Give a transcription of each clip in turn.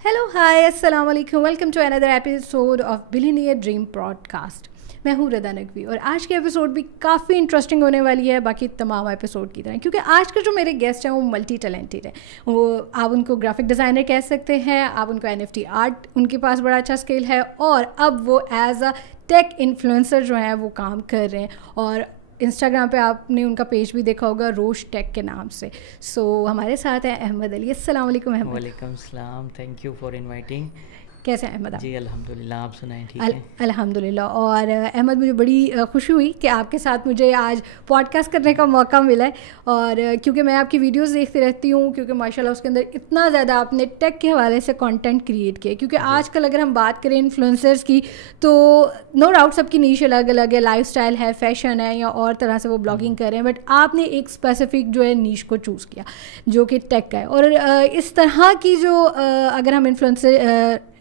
Hello hi अस्सलाम वालेकुम, welcome to another episode of billionaire dream podcast. मैं हूँ रदा नकवी और आज की एपिसोड भी काफ़ी इंटरेस्टिंग होने वाली है बाकी तमाम एपिसोड की तरह, क्योंकि आज के जो मेरे गेस्ट हैं वो मल्टी टैलेंटेड है। वो आप उनको ग्राफिक डिज़ाइनर कह सकते हैं, आप उनको NFT आर्ट, उनके पास बड़ा अच्छा स्किल है और अब वो एज अ टेक इन्फ्लुएंसर जो है वो काम कर रहे हैं। और इंस्टाग्राम पे आपने उनका पेज भी देखा होगा, रोश टेक के नाम से। सो हमारे साथ हैं अहमद अली। अस्सलाम वालेकुम अहमद। वालेकुम सलाम, थैंक यू फॉर इनवाइटिंग। कैसे हैं अहमद आप? जी अल्हम्दुलिल्लाह, आप सुनाएं? ठीक है अल्हम्दुलिल्लाह। और अहमद, मुझे बड़ी खुशी हुई कि आपके साथ मुझे आज पॉडकास्ट करने का मौका मिला है। और क्योंकि मैं आपकी वीडियोस देखती रहती हूँ, क्योंकि माशाल्लाह उसके अंदर इतना ज़्यादा आपने टेक के हवाले से कंटेंट क्रिएट किया। क्योंकि आजकल अगर हम बात करें इन्फ्लुएंसर्स की तो नो डाउट सबकी नीश अलग अलग है, लाइफस्टाइल है, फैशन है या और तरह से वो ब्लॉगिंग कर रहे हैं, बट आपने एक स्पेसिफिक जो है नीश को चूज़ किया जो कि टेक का है। और इस तरह की जो अगर हम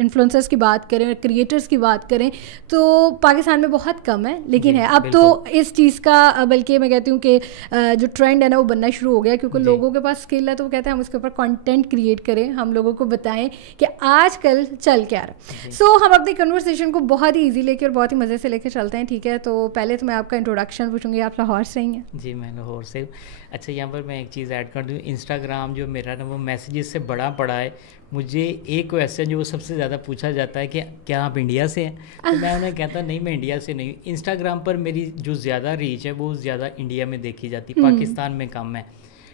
इन्फ्लुएंसर्स की बात करें, क्रिएटर्स की बात करें तो पाकिस्तान में बहुत कम है, लेकिन है अब तो इस चीज़ का, बल्कि मैं कहती हूँ कि जो ट्रेंड है ना वो बनना शुरू हो गया, क्योंकि लोगों के पास स्किल है तो वो कहते हैं हम उसके ऊपर कंटेंट क्रिएट करें, हम लोगों को बताएं कि आजकल चल क्या रहा है। सो हम अपनी कन्वर्सेशन को बहुत ही ईजी लेके और बहुत ही मज़े से लेके चलते हैं, ठीक है? तो पहले तो मैं आपका इंट्रोडक्शन पूछूंगी, आप लाहौर से ही हैं? जी मैं लाहौर से। अच्छा, यहाँ पर मैं एक चीज़ ऐड कर दूँ, इंस्टाग्राम जो मेरा ना वो मैसेजेस से बड़ा पड़ा है। मुझे एक क्वेश्चन जो सबसे ज़्यादा पूछा जाता है कि क्या आप इंडिया से हैं, तो मैं उन्हें कहता नहीं, मैं इंडिया से नहीं। इंस्टाग्राम पर मेरी जो ज़्यादा रीच है वो ज़्यादा इंडिया में देखी जाती, पाकिस्तान में कम है।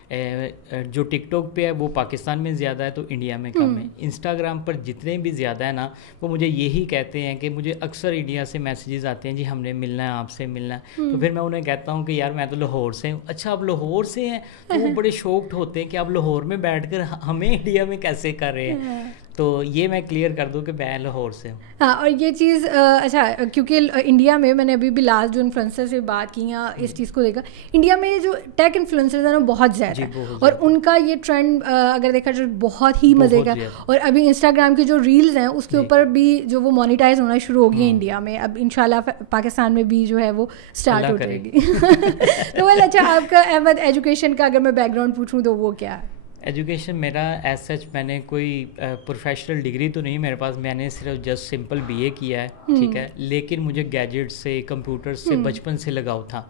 जो टिकटॉक पे है वो पाकिस्तान में ज़्यादा है तो इंडिया में कम है। इंस्टाग्राम पर जितने भी ज़्यादा है ना वो मुझे यही कहते हैं कि मुझे अक्सर इंडिया से मैसेजेस आते हैं, जी हमने मिलना है, आपसे मिलना है। तो फिर मैं उन्हें कहता हूँ कि यार मैं तो लाहौर से हूँ। अच्छा, आप लाहौर से हैं? तो वो बड़े शॉक्ड होते हैं कि आप लाहौर में बैठकर हमें इंडिया में कैसे कर रहे हैं। तो ये मैं क्लियर कर दूं कि मैं लाहौर से हूँ। हाँ, और ये चीज़ अच्छा, क्योंकि इंडिया में मैंने अभी भी लास्ट जो इन्फ्लुएंसर से बात की या इस चीज़ को देखा, इंडिया में जो टेक इन्फ्लुएंसर्स हैं ना बहुत ज़्यादा है और उनका ये ट्रेंड अगर देखा जो बहुत ही मज़े का। और अभी इंस्टाग्राम की जो रील्स हैं उसके ऊपर भी जो वो मोनिटाइज होना शुरू हो गई इंडिया में, अब इंशाल्लाह पाकिस्तान में भी जो है वो स्टार्ट हो जाएगी। तो वेल, अच्छा आपका अहमद एजुकेशन का अगर मैं बैकग्राउंड पूछूँ तो वो क्या है? एजुकेशन मेरा एज सच, मैंने कोई प्रोफेशनल डिग्री तो नहीं मेरे पास, मैंने सिर्फ जस्ट सिंपल BA किया है, ठीक है। लेकिन मुझे गैजेट से, कंप्यूटर से बचपन से लगाव था।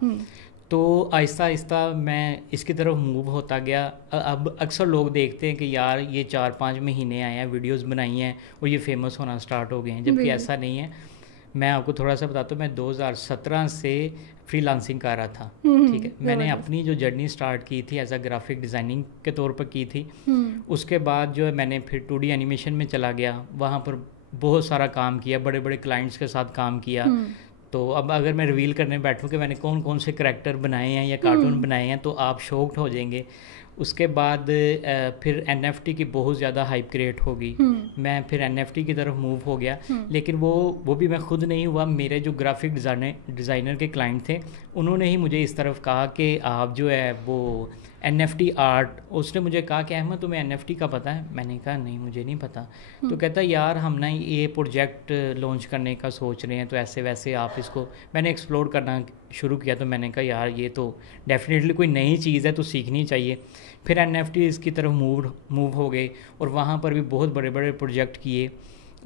तो आहिस्ता आहिस्ता मैं इसकी तरफ मूव होता गया। अब अक्सर लोग देखते हैं कि यार ये 4-5 महीने आए हैं, वीडियोस बनाई हैं और ये फेमस होना स्टार्ट हो गए हैं, जबकि ऐसा नहीं है। मैं आपको थोड़ा सा बताता हूँ, मैं 2017 से फ्रीलांसिंग कर रहा था, ठीक है। मैंने अपनी जो जर्नी स्टार्ट की थी एज अ ग्राफिक डिज़ाइनिंग के तौर पर की थी। उसके बाद जो है मैंने फिर 2D एनिमेशन में चला गया, वहाँ पर बहुत सारा काम किया, बड़े बड़े क्लाइंट्स के साथ काम किया। तो अब अगर मैं रिवील करने बैठूँ कि मैंने कौन कौन से करैक्टर बनाए हैं या कार्टून बनाए हैं तो आप शॉक्ड हो जाएंगे। उसके बाद फिर NFT की बहुत ज़्यादा हाइप क्रिएट होगी, मैं फिर NFT की तरफ मूव हो गया। लेकिन वो भी मैं खुद नहीं हुआ, मेरे जो ग्राफिक डिज़ाइनर के क्लाइंट थे उन्होंने ही मुझे इस तरफ कहा कि आप जो है वो NFT आर्ट, उसने मुझे कहा कि अहमद तुम्हें NFT का पता है? मैंने कहा नहीं, मुझे नहीं पता। तो कहता यार हम ना ये प्रोजेक्ट लॉन्च करने का सोच रहे हैं, तो ऐसे वैसे आप इसको, मैंने एक्सप्लोर करना शुरू किया। तो मैंने कहा यार ये तो डेफिनेटली कोई नई चीज़ है तो सीखनी चाहिए। फिर NFTs की तरफ मूव हो गए और वहाँ पर भी बहुत बड़े बड़े प्रोजेक्ट किए।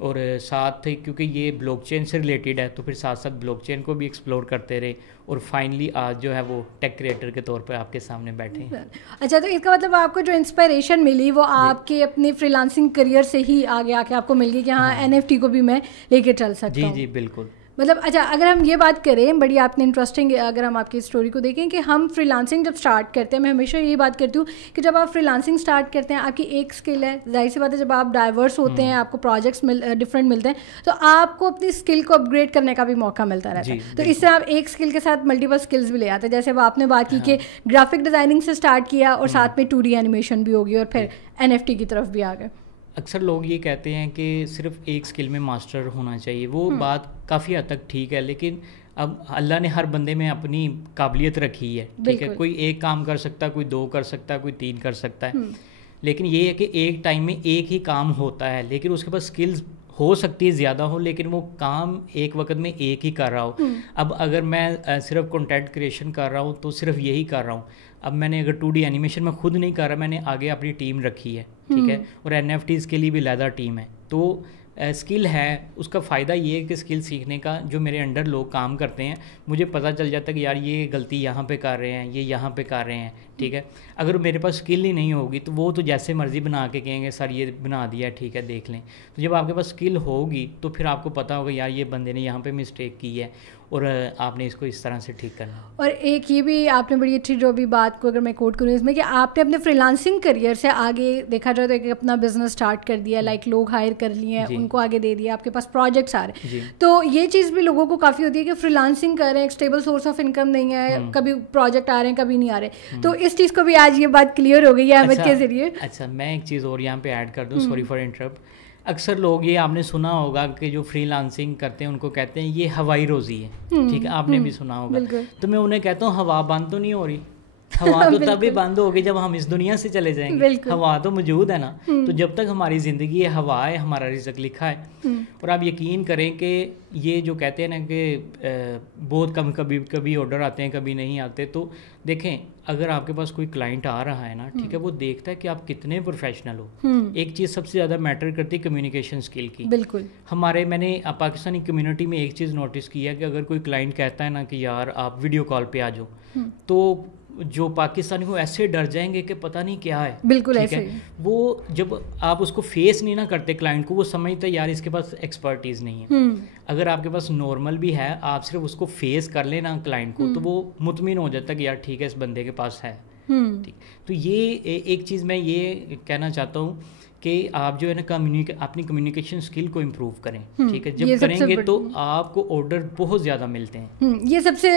और साथ ही क्योंकि ये ब्लॉकचेन से रिलेटेड है तो फिर साथ साथ ब्लॉकचेन को भी एक्सप्लोर करते रहे और फाइनली आज जो है वो टेक क्रिएटर के तौर पे आपके सामने बैठे हैं। अच्छा, तो इसका मतलब आपको जो इंस्पिरेशन मिली वो आपके अपने फ्रीलांसिंग करियर से ही आगे आके आपको मिल गई कि हाँ NFT को भी मैं लेके चल सकता हूँ। जी बिल्कुल। मतलब अच्छा, अगर हम ये बात करें, बड़ी आपने इंटरेस्टिंग, अगर हम आपकी स्टोरी को देखें कि हम फ्रीलांसिंग जब स्टार्ट करते हैं, मैं हमेशा यही बात करती हूँ कि जब आप फ्रीलांसिंग स्टार्ट करते हैं आपकी एक स्किल है, जाहिर सी बात है जब आप डाइवर्स होते हैं, आपको प्रोजेक्ट्स डिफरेंट मिलते हैं तो आपको अपनी स्किल को अपग्रेड करने का भी मौका मिलता रहता है। तो इससे आप एक स्किल के साथ मल्टीपल स्किल्स भी ले आते हैं। जैसे वो आपने बात की कि ग्राफिक डिज़ाइनिंग से स्टार्ट किया और साथ में 2D एनिमेशन भी होगी और फिर NFT की तरफ भी आ गए। अक्सर लोग ये कहते हैं कि सिर्फ एक स्किल में मास्टर होना चाहिए, वो बात काफ़ी हद तक ठीक है, लेकिन अब अल्लाह ने हर बंदे में अपनी काबिलियत रखी है, ठीक है। कोई एक काम कर सकता है, कोई 2 कर सकता है, कोई 3 कर सकता है। लेकिन ये है कि एक टाइम में एक ही काम होता है, लेकिन उसके पास स्किल्स हो सकती है ज़्यादा हो, लेकिन वो काम एक वक्त में एक ही कर रहा हो। अब अगर मैं सिर्फ कंटेंट क्रिएशन कर रहा हूँ तो सिर्फ यही कर रहा हूँ। अब मैंने अगर 2D एनिमेशन में खुद नहीं कर रहा, मैंने आगे अपनी टीम रखी है, ठीक है, और NFTs के लिए भी अलग टीम है, तो स्किल है, उसका फ़ायदा ये है कि स्किल सीखने का जो मेरे अंडर लोग काम करते हैं मुझे पता चल जाता है कि यार ये गलती यहाँ पे कर रहे हैं, ये यहाँ पे कर रहे हैं, ठीक है। अगर मेरे पास स्किल ही नहीं होगी तो वो तो जैसे मर्ज़ी बना के कहेंगे सर ये बना दिया ठीक है देख लें। तो जब आपके पास स्किल होगी तो फिर आपको पता होगा यार ये बंदे ने यहाँ पे मिस्टेक की है और आपने इसको इस तरह से ठीक करना। और एक ये भी आपने बड़ी अच्छी जो भी बात को अगर मैं कोट करूँ इसमें कि आपने अपने फ्रीलांसिंग करियर से आगे देखा जाए तो एक अपना बिजनेस स्टार्ट कर दिया, लाइक लोग हायर कर लिए हैं, उनको आगे दे दिया, आपके पास प्रोजेक्ट्स आ रहे हैं। तो ये चीज़ भी लोगों को काफ़ी होती है कि फ्रीलांसिंग कर रहे हैं, एक स्टेबल सोर्स ऑफ इनकम नहीं है, कभी प्रोजेक्ट आ रहे हैं कभी नहीं आ रहे। तो इस चीज़ को भी आज ये बात क्लियर हो गई है अहमद के जरिए। अच्छा, मैं एक चीज़ और यहाँ पे ऐड कर दूँ, सॉरी फॉर इंटरप्ट। अक्सर लोग ये आपने सुना होगा कि जो फ्रीलांसिंग करते हैं उनको कहते हैं ये हवाई रोज़ी है, ठीक है, आपने भी सुना होगा। तो मैं उन्हें कहता हूँ हवा बंद तो नहीं हो रही, हवा तो तभी बंद होगी जब हम इस दुनिया से चले जाएंगे। हवा तो मौजूद है ना, तो जब तक हमारी ज़िंदगी है हवा है, हमारा रिज़्क लिखा है। और आप यकीन करें कि ये जो कहते हैं ना कि बहुत कम कभी ऑर्डर आते हैं कभी नहीं आते, तो देखें अगर आपके पास कोई क्लाइंट आ रहा है ना, ठीक है, वो देखता है कि आप कितने प्रोफेशनल हो। एक चीज़ सबसे ज़्यादा मैटर करती है कम्युनिकेशन स्किल की। बिल्कुल। मैंने पाकिस्तानी कम्युनिटी में एक चीज़ नोटिस की है कि अगर कोई क्लाइंट कहता है ना कि यार आप वीडियो कॉल पे आ जाओ, तो जो पाकिस्तानी को ऐसे डर जाएंगे कि पता नहीं क्या है। बिल्कुल ऐसे है। वो जब आप उसको फेस नहीं ना करते क्लाइंट को, वो समझते यार इसके पास एक्सपर्टीज़ नहीं है। अगर आपके पास नॉर्मल भी है, आप सिर्फ उसको फेस कर लेना क्लाइंट को, तो वो मुतमिन हो जाता है कि यार ठीक है इस बंदे के पास है। ठीक, तो ये एक चीज़ मैं ये कहना चाहता हूँ कि आप जो है ना अपनी कम्युनिकेशन स्किल को इम्प्रूव करें, ठीक है। जब करेंगे तो आपको ऑर्डर बहुत ज़्यादा मिलते हैं। ये सबसे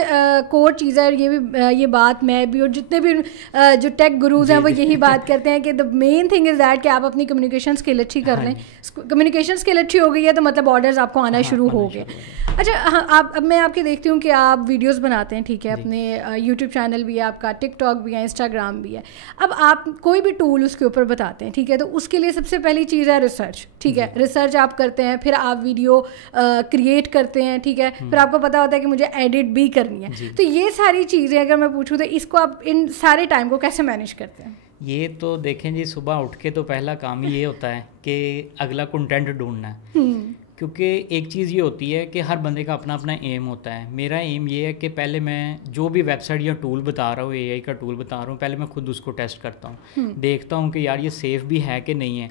कोर चीज़ है। ये बात मैं भी और जितने भी जो टेक गुरुज हैं वो यही बात करते हैं कि the main thing is that कि आप अपनी कम्युनिकेशन स्किल अच्छी कर लें। कम्युनिकेशन स्किल अच्छी हो गई है तो मतलब ऑर्डर्स आपको आना शुरू हो गए। अच्छा, हाँ, अब मैं आपके देखती हूँ कि आप वीडियोज़ बनाते हैं, ठीक है, अपने यूट्यूब चैनल भी है आपका, टिकटॉक भी है, इंस्टाग्राम भी है। अब आप कोई भी टूल उसके ऊपर बताते हैं, ठीक है, तो उसके लिए सबसे पहली चीज़ है रिसर्च, ठीक है। रिसर्च आप करते हैं, फिर आप वीडियो क्रिएट करते हैं, ठीक है, फिर आपको पता होता है कि मुझे एडिट भी करनी है। तो ये सारी चीज़ें अगर मैं पूछूँ तो इसको आप इन सारे टाइम को कैसे मैनेज करते हैं? ये तो देखें जी, सुबह उठ के तो पहला काम ही ये होता है कि अगला कंटेंट ढूंढना है। क्योंकि एक चीज़ ये होती है कि हर बंदे का अपना अपना एम होता है। मेरा एम ये है कि पहले मैं जो भी वेबसाइट या टूल बता रहा हूँ, एआई का टूल बता रहा हूँ, पहले मैं खुद उसको टेस्ट करता हूँ, देखता हूँ कि यार ये सेफ़ भी है कि नहीं है।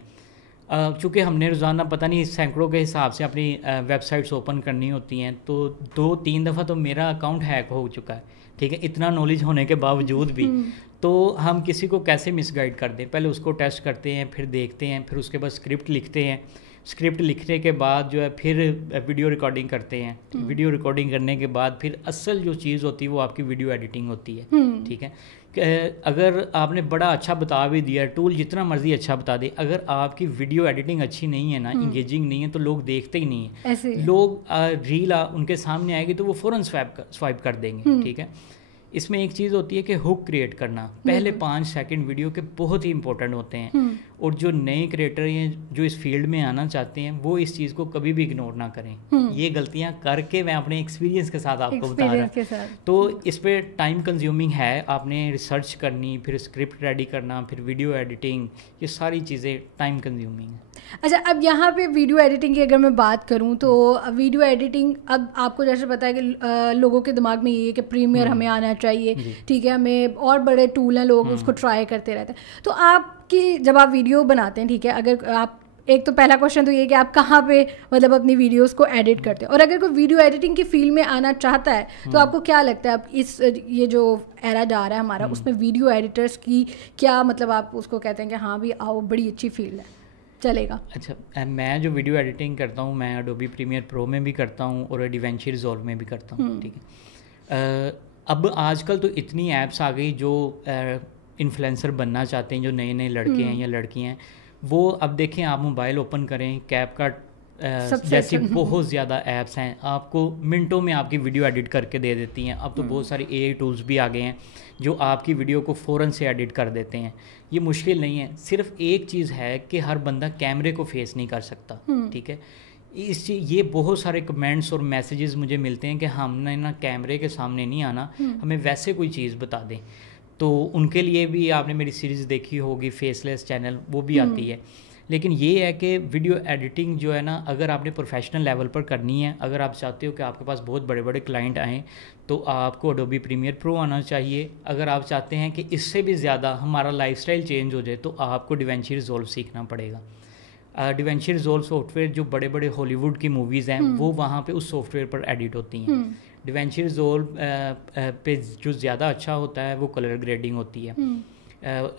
चूँकि हमने रोज़ाना पता नहीं सैकड़ों के हिसाब से अपनी वेबसाइट्स ओपन करनी होती हैं, तो 2-3 दफ़ा तो मेरा अकाउंट हैक हो चुका है, ठीक है, इतना नॉलेज होने के बावजूद भी। तो हम किसी को कैसे मिसगाइड कर दें, पहले उसको टेस्ट करते हैं, फिर देखते हैं, फिर उसके बाद स्क्रिप्ट लिखते हैं। स्क्रिप्ट लिखने के बाद जो है फिर वीडियो रिकॉर्डिंग करते हैं। वीडियो रिकॉर्डिंग करने के बाद फिर असल जो चीज़ होती है वो आपकी वीडियो एडिटिंग होती है, ठीक है। अगर आपने बड़ा अच्छा बता भी दिया, टूल जितना मर्जी अच्छा बता दे, अगर आपकी वीडियो एडिटिंग अच्छी नहीं है ना, इंगेजिंग नहीं है, तो लोग देखते ही नहीं है। लोग रील उनके सामने आएगी तो वो फ़ौरन स्वाइप कर देंगे, ठीक है। इसमें एक चीज़ होती है कि हुक क्रिएट करना, पहले 5 सेकंड वीडियो के बहुत ही इंपॉर्टेंट होते हैं। और जो नए क्रिएटर हैं जो इस फील्ड में आना चाहते हैं वो इस चीज़ को कभी भी इग्नोर ना करें। ये गलतियां करके मैं अपने एक्सपीरियंस के साथ आपको बता रहा हूँ। तो इस पर टाइम कंज्यूमिंग है, आपने रिसर्च करनी, फिर स्क्रिप्ट रेडी करना, फिर वीडियो एडिटिंग, ये सारी चीज़ें टाइम कंज्यूमिंग है। अच्छा, अब यहाँ पे वीडियो एडिटिंग की अगर मैं बात करूँ तो वीडियो एडिटिंग, अब आपको जैसे पता है कि लोगों के दिमाग में ये है कि प्रीमियर हमें आना चाहिए, ठीक है, हमें और बड़े टूल हैं, लोग उसको ट्राई करते रहते हैं। तो आपकी जब आप वीडियो बनाते हैं, ठीक है, अगर आप एक तो पहला क्वेश्चन तो ये कि आप कहाँ पे मतलब अपनी वीडियोस को एडिट करते हैं, और अगर कोई वीडियो एडिटिंग की फील्ड में आना चाहता है तो आपको क्या लगता है, अब ये जो एरा जा रहा है हमारा, उसमें वीडियो एडिटर्स की क्या मतलब आप उसको कहते हैं कि हाँ भी आओ बड़ी अच्छी फील्ड है, चलेगा? अच्छा, मैं जो वीडियो एडिटिंग करता हूँ मैं एडोबी प्रीमियर प्रो में भी करता हूँ और डिवेंची रिजॉल्व में भी करता हूँ, ठीक है। अब आजकल तो इतनी ऐप्स आ गई जो इन्फ्लुएंसर बनना चाहते हैं, जो नए नए लड़के हैं या लड़कियाँ हैं, वो अब देखें, आप मोबाइल ओपन करें, कैपकट जैसी बहुत ज़्यादा ऐप्स हैं, आपको मिनटों में आपकी वीडियो एडिट करके दे देती हैं। अब तो बहुत सारी एआई टूल्स भी आ गए हैं जो आपकी वीडियो को फ़ौरन से एडिट कर देते हैं। ये मुश्किल नहीं है, सिर्फ एक चीज़ है कि हर बंदा कैमरे को फेस नहीं कर सकता, ठीक है। ये बहुत सारे कमेंट्स और मैसेजेस मुझे मिलते हैं कि हमने ना कैमरे के सामने नहीं आना, हमें वैसे कोई चीज़ बता दें। तो उनके लिए भी आपने मेरी सीरीज़ देखी होगी फेसलेस चैनल, वो भी आती है। लेकिन ये है कि वीडियो एडिटिंग जो है ना, अगर आपने प्रोफेशनल लेवल पर करनी है, अगर आप चाहते हो कि आपके पास बहुत बड़े बड़े क्लाइंट आएँ, तो आपको एडोबी प्रीमियर प्रो आना चाहिए। अगर आप चाहते हैं कि इससे भी ज़्यादा हमारा लाइफस्टाइल चेंज हो जाए, तो आपको DaVinci Resolve सीखना पड़ेगा। DaVinci Resolve सॉफ्टवेयर जो बड़े बड़े हॉलीवुड की मूवीज़ हैं वो वहाँ पे उस सॉफ्टवेयर पर एडिट होती हैं। DaVinci Resolve पे जो ज़्यादा अच्छा होता है वो कलर ग्रेडिंग होती है।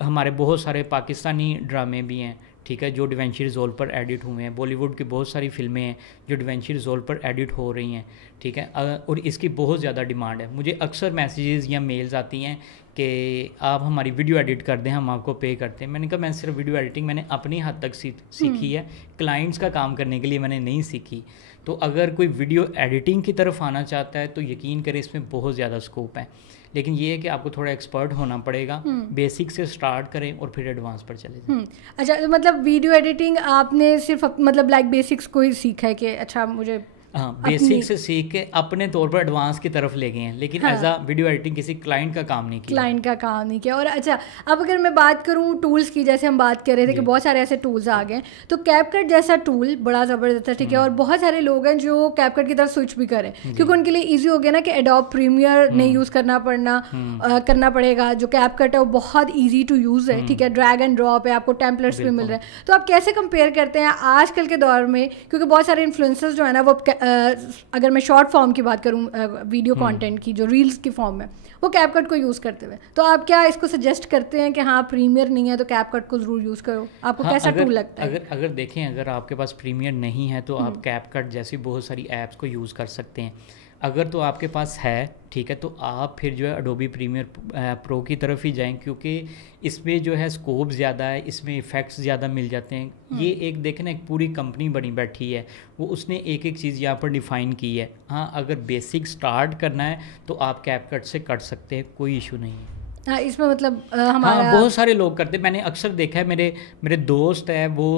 हमारे बहुत सारे पाकिस्तानी ड्रामे भी हैं, ठीक है, जो DaVinci Resolve पर एडिट हुए हैं। बॉलीवुड की बहुत सारी फिल्में हैं जो DaVinci Resolve पर एडिट हो रही हैं, ठीक है। और इसकी बहुत ज़्यादा डिमांड है। मुझे अक्सर मैसेजेस या मेल्स आती हैं कि आप हमारी वीडियो एडिट कर दें, हम आपको पे करते हैं। मैंने कहा मैं सिर्फ वीडियो एडिटिंग मैंने अपनी हद तक सीखी है, क्लाइंट्स का काम करने के लिए मैंने नहीं सीखी। तो अगर कोई वीडियो एडिटिंग की तरफ आना चाहता है तो यकीन करें इसमें बहुत ज़्यादा स्कोप है, लेकिन ये है कि आपको थोड़ा एक्सपर्ट होना पड़ेगा। बेसिक से स्टार्ट करें और फिर एडवांस पर चले जाएं। अच्छा, तो मतलब वीडियो एडिटिंग आपने सिर्फ मतलब लाइक बेसिक्स को ही सीखा है कि अच्छा मुझे, हाँ, बेसिक से सीख के अपने तौर पर एडवांस की तरफ ले गए हैं, लेकिन एज अ वीडियो एडिटिंग किसी क्लाइंट का काम नहीं किया। क्लाइंट का काम नहीं किया। और अच्छा, अब अगर मैं बात करूँ टूल्स की, जैसे हम बात कर रहे थे कि बहुत सारे ऐसे टूल्स आ गए, तो कैपकट जैसा टूल बड़ा ज़बरदस्त है, ठीक है, और बहुत सारे लोग हैं जो कैपकट की तरफ स्विच भी करें क्योंकि उनके लिए ईजी हो गया ना कि एडोब प्रीमियर नहीं यूज़ करना पड़ेगा। जो कैपकट है वो बहुत ईजी टू यूज़ है, ठीक है, ड्रैग एंड ड्रॉप है, आपको टेम्पलेट्स भी मिल रहे हैं। तो आप कैसे कंपेयर करते हैं आजकल के दौर में, क्योंकि बहुत सारे इन्फ्लुएंसर्स जो है ना वो अगर मैं शॉर्ट फॉर्म की बात करूँ, वीडियो कंटेंट की जो रील्स की फॉर्म में, वो कैपकट को यूज़ करते हुए, तो आप क्या इसको सजेस्ट करते हैं कि हाँ प्रीमियर नहीं है तो कैपकट को ज़रूर यूज़ करो? आपको कैसा टूल लगता है? अगर देखें, अगर आपके पास प्रीमियर नहीं है तो आप कैपकट जैसी बहुत सारी ऐप्स को यूज़ कर सकते हैं। अगर तो आपके पास है, ठीक है, तो आप फिर जो है एडोबी प्रीमियर प्रो की तरफ ही जाएं, क्योंकि इसमें जो है स्कोप ज़्यादा है, इसमें इफ़ेक्ट्स ज़्यादा मिल जाते हैं। ये एक देखें ना, एक पूरी कंपनी बनी बैठी है, वो उसने एक एक चीज़ यहाँ पर डिफ़ाइन की है। हाँ, अगर बेसिक स्टार्ट करना है तो आप कैपकट से कर सकते हैं, कोई इशू नहीं है। हाँ, इसमें मतलब हमारा, हाँ, बहुत सारे लोग करते हैं। मैंने अक्सर देखा है, मेरे दोस्त है वो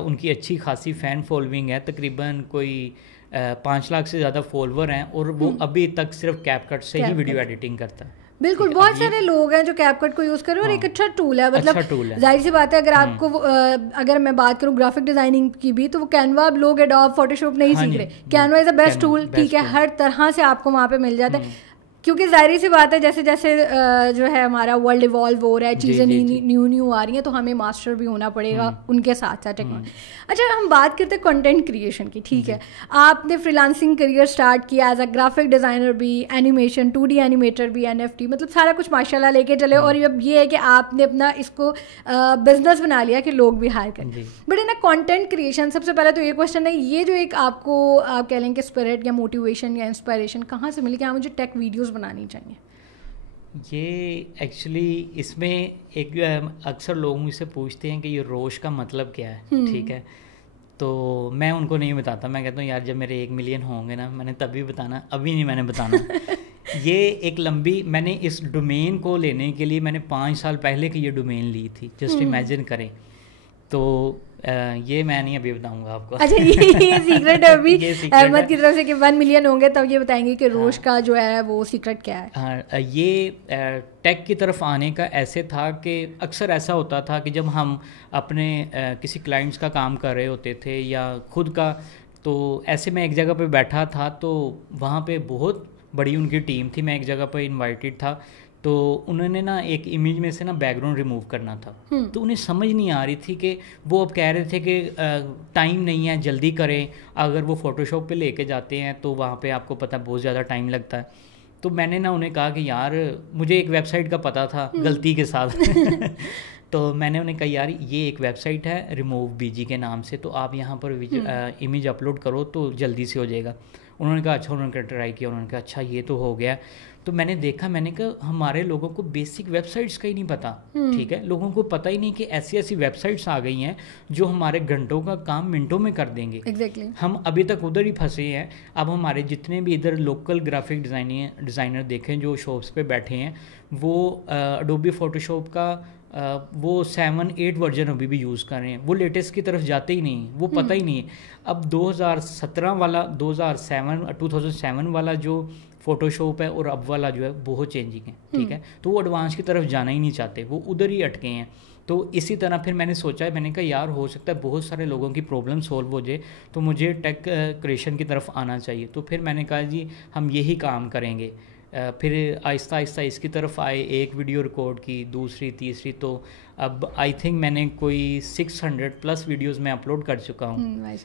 उनकी अच्छी खासी फ़ैन फॉलोइंग है, तकरीबन कोई 5 लाख से ज़्यादा फॉलोवर हैं, और वो अभी तक सिर्फ कैपकट से ही वीडियो एडिटिंग करता है। बिल्कुल, बहुत सारे लोग हैं जो कैपकट को यूज़ कर रहे हैं, और एक अच्छा टूल है, मतलब जाहिर सी बात है। अगर आपको अगर मैं बात करूँ ग्राफिक डिजाइनिंग की भी, तो वो कैनवा अब लोग एडोब फोटोशॉप नहीं सीख रहे। Canva is a best tool, ठीक है, हर तरह से आपको वहाँ पे मिल जाता है, क्योंकि जाहिर सी बात है जैसे जैसे जो है हमारा वर्ल्ड इवॉल्व हो रहा है, चीज़ें न्यू आ रही हैं, तो हमें मास्टर भी होना पड़ेगा उनके साथ साथ टेक्नोलॉजी। अच्छा, हम बात करते हैं कंटेंट क्रिएशन की, ठीक है, आपने फ्रीलांसिंग करियर स्टार्ट किया एज अ ग्राफिक डिज़ाइनर भी, एनिमेशन 2D एनिमेटर भी, NFT, मतलब सारा कुछ माशाल्लाह लेके चले, और अब ये है कि आपने अपना इसको बिजनेस बना लिया कि लोग भी हायर करें। बट इन कंटेंट क्रिएशन, सबसे पहले तो ये क्वेश्चन है, ये जो एक आपको आप कह लें कि स्पिरिट या मोटिवेशन या इंस्पायरेशन कहाँ से मिली कि हाँ मुझे टेक वीडियोज़ बनानी चाहिए? ये एक्चुअली इसमें एक अक्सर लोग मुझसे पूछते हैं कि ये रोश का मतलब क्या है, ठीक है, तो मैं उनको नहीं बताता। मैं कहता हूँ यार जब मेरे 1 मिलियन होंगे ना, मैंने तभी बताना, अभी नहीं मैंने बताना। ये एक लंबी, मैंने इस डोमेन को लेने के लिए मैंने 5 साल पहले की ये डोमेन ली थी, जस्ट इमेजिन करें। तो ये मैं नहीं अभी बताऊंगा आपको। अच्छा, ये सीक्रेट है अभी अहमद की तरफ से कि 1 मिलियन होंगे तब ये बताएंगे कि रोश का जो है वो सीक्रेट क्या है। हाँ, ये टेक की तरफ आने का ऐसे था कि अक्सर ऐसा होता था कि जब हम अपने किसी क्लाइंट्स का काम कर रहे होते थे या खुद का, तो ऐसे मैं एक जगह पे बैठा था, तो वहाँ पे बहुत बड़ी उनकी टीम थी, मैं एक जगह पर इन्वाइटेड था, तो उन्होंने ना एक इमेज में से ना बैकग्राउंड रिमूव करना था। तो उन्हें समझ नहीं आ रही थी कि वो अब कह रहे थे कि टाइम नहीं है, जल्दी करें, अगर वो फ़ोटोशॉप पे लेके जाते हैं तो वहाँ पे आपको पता बहुत ज़्यादा टाइम लगता है। तो मैंने ना उन्हें कहा कि यार मुझे एक वेबसाइट का पता था गलती के साथ तो मैंने उन्हें कहा यार ये एक वेबसाइट है रिमूव बीजी के नाम से, तो आप यहाँ पर इमेज अपलोड करो तो जल्दी से हो जाएगा। उन्होंने कहा अच्छा, उन्होंने ट्राई किया, उन्होंने कहा अच्छा ये तो हो गया। तो मैंने देखा, मैंने कहा हमारे लोगों को बेसिक वेबसाइट्स का ही नहीं पता, ठीक है, लोगों को पता ही नहीं कि ऐसी ऐसी वेबसाइट्स आ गई हैं जो हमारे घंटों का काम मिनटों में कर देंगे। Exactly. हम अभी तक उधर ही फंसे हैं। अब हमारे जितने भी इधर लोकल ग्राफिक डिज़ाइनर देखें जो शॉप्स पे बैठे हैं, वो एडोबी फोटोशॉप का वो 7-8 वर्जन अभी भी यूज़ कर रहे हैं, वो लेटेस्ट की तरफ जाते ही नहीं, वो पता ही नहीं है। अब 2017 वाला 2007 वाला जो फ़ोटोशॉप है और अब वाला जो है बहुत चेंजिंग है, ठीक है, तो वो एडवांस की तरफ जाना ही नहीं चाहते, वो उधर ही अटके हैं। तो इसी तरह फिर मैंने सोचा, मैंने कहा यार हो सकता है बहुत सारे लोगों की प्रॉब्लम सॉल्व हो जाए, तो मुझे टेक क्रिएशन की तरफ आना चाहिए। तो फिर मैंने कहा जी हम यही काम करेंगे। फिर आहिस्ता आहिस्ता इसकी तरफ आए, एक वीडियो रिकॉर्ड की, दूसरी तीसरी, तो अब आई थिंक मैंने कोई 600+ वीडियोस में अपलोड कर चुका हूँ।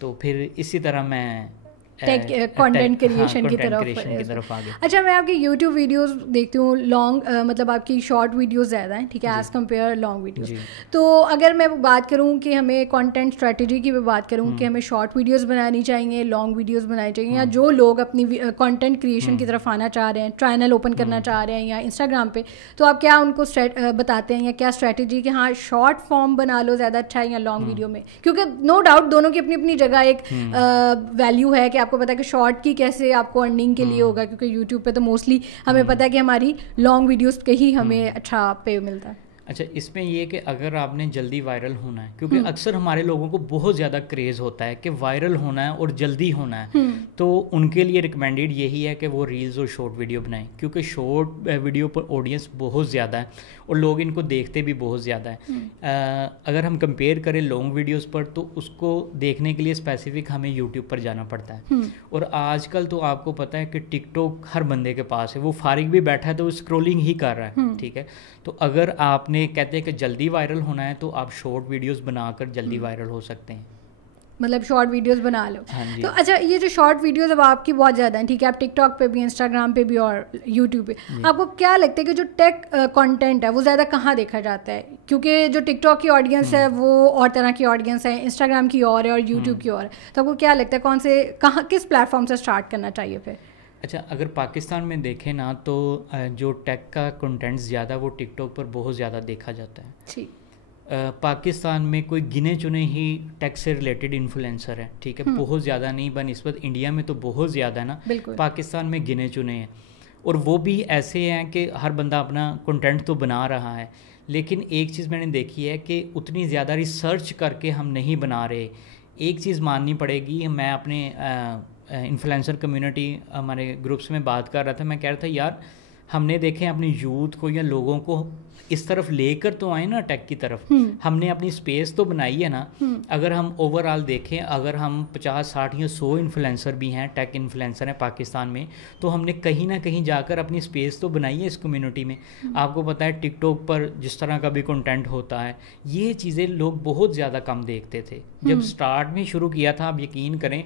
तो फिर इसी तरह मैं टेक कंटेंट क्रिएशन की तरफ आ गए। अच्छा, मैं आपकी यूट्यूब वीडियोस देखती हूँ, लॉन्ग मतलब आपकी शॉर्ट वीडियोस ज़्यादा हैं, ठीक है, एज़ कम्पेयर लॉन्ग वीडियोस। तो अगर मैं बात करूँ कि हमें कंटेंट स्ट्रेटजी की मैं बात करूँ कि हमें शॉर्ट वीडियोस बनानी चाहिए, लॉन्ग वीडियोस बनानी चाहिए, या जो लोग अपनी कंटेंट क्रिएशन की तरफ आना चाह रहे हैं, चैनल ओपन करना चाह रहे हैं या इंस्टाग्राम पे, तो आप क्या उनको बताते हैं या क्या स्ट्रेटजी कि हाँ शॉर्ट फॉर्म बना लो ज़्यादा अच्छा है या लॉन्ग वीडियो में? क्योंकि नो डाउट दोनों की अपनी अपनी जगह एक वैल्यू है कि आपको पता है कि शॉर्ट की कैसे आपको अर्निंग के लिए होगा, क्योंकि यूट्यूब पे तो मोस्टली हमें पता है कि हमारी लॉन्ग वीडियोस पे ही हमें अच्छा पे मिलता है। अच्छा, इसमें ये कि अगर आपने जल्दी वायरल होना है, क्योंकि अक्सर हमारे लोगों को बहुत ज़्यादा क्रेज़ होता है कि वायरल होना है और जल्दी होना है, तो उनके लिए रिकमेंडेड यही है कि वो रील्स और शॉर्ट वीडियो बनाएं, क्योंकि शॉर्ट वीडियो पर ऑडियंस बहुत ज़्यादा है और लोग इनको देखते भी बहुत ज़्यादा है। अगर हम कंपेयर करें लॉन्ग वीडियोज़ पर, तो उसको देखने के लिए स्पेसिफिक हमें यूट्यूब पर जाना पड़ता है। और आजकल तो आपको पता है कि टिकटॉक हर बंदे के पास है, वो फारिग भी बैठा है तो वो स्क्रोलिंग ही कर रहा है, ठीक है। तो अगर आपने कहते हैं कि जल्दी वायरल होना है, तो आप शॉर्ट वीडियोस बनाकर जल्दी वायरल हो सकते हैं, मतलब शॉर्ट वीडियोस बना लो। हाँ जी। तो अच्छा, ये जो शॉर्ट वीडियोस अब आपकी बहुत ज़्यादा हैं, ठीक है, आप टिकटॉक पे भी, इंस्टाग्राम पे भी और यूट्यूब पे, आपको क्या लगता है कि जो टेक कंटेंट है वो ज़्यादा कहाँ देखा जाता है? क्योंकि जो टिकटॉक की ऑडियंस है वो और तरह की ऑडियंस है, इंस्टाग्राम की और है और यूट्यूब की और है, तो आपको क्या लगता है कौन से किस प्लेटफॉर्म से स्टार्ट करना चाहिए फिर? अच्छा, अगर पाकिस्तान में देखें ना, तो जो टेक का कंटेंट ज़्यादा वो टिकटॉक पर बहुत ज़्यादा देखा जाता है। ठीक। पाकिस्तान में कोई गिने चुने ही टेक से रिलेटेड इन्फ्लुएंसर है, ठीक है, बहुत ज़्यादा नहीं, बनस्बत इंडिया में तो बहुत ज़्यादा है ना, पाकिस्तान में गिने चुने हैं, और वो भी ऐसे हैं कि हर बंदा अपना कंटेंट तो बना रहा है, लेकिन एक चीज़ मैंने देखी है कि उतनी ज़्यादा रिसर्च करके हम नहीं बना रहे। एक चीज़ माननी पड़ेगी, मैं अपने इन्फ्लुएंसर कम्युनिटी हमारे ग्रुप्स में बात कर रहा था, मैं कह रहा था यार हमने देखें अपने यूथ को या लोगों को इस तरफ लेकर तो आए ना टेक की तरफ, हमने अपनी स्पेस तो बनाई है ना। अगर हम ओवरऑल देखें, अगर हम 50, 60 या 100 इन्फ्लुएंसर भी हैं, टेक इन्फ्लुएंसर हैं पाकिस्तान में, तो हमने कहीं ना कहीं जाकर अपनी स्पेस तो बनाई है इस कम्युनिटी में। आपको पता है टिकटॉक पर जिस तरह का भी कंटेंट होता है, ये चीज़ें लोग बहुत ज़्यादा कम देखते थे जब स्टार्ट में शुरू किया था। आप यकीन करें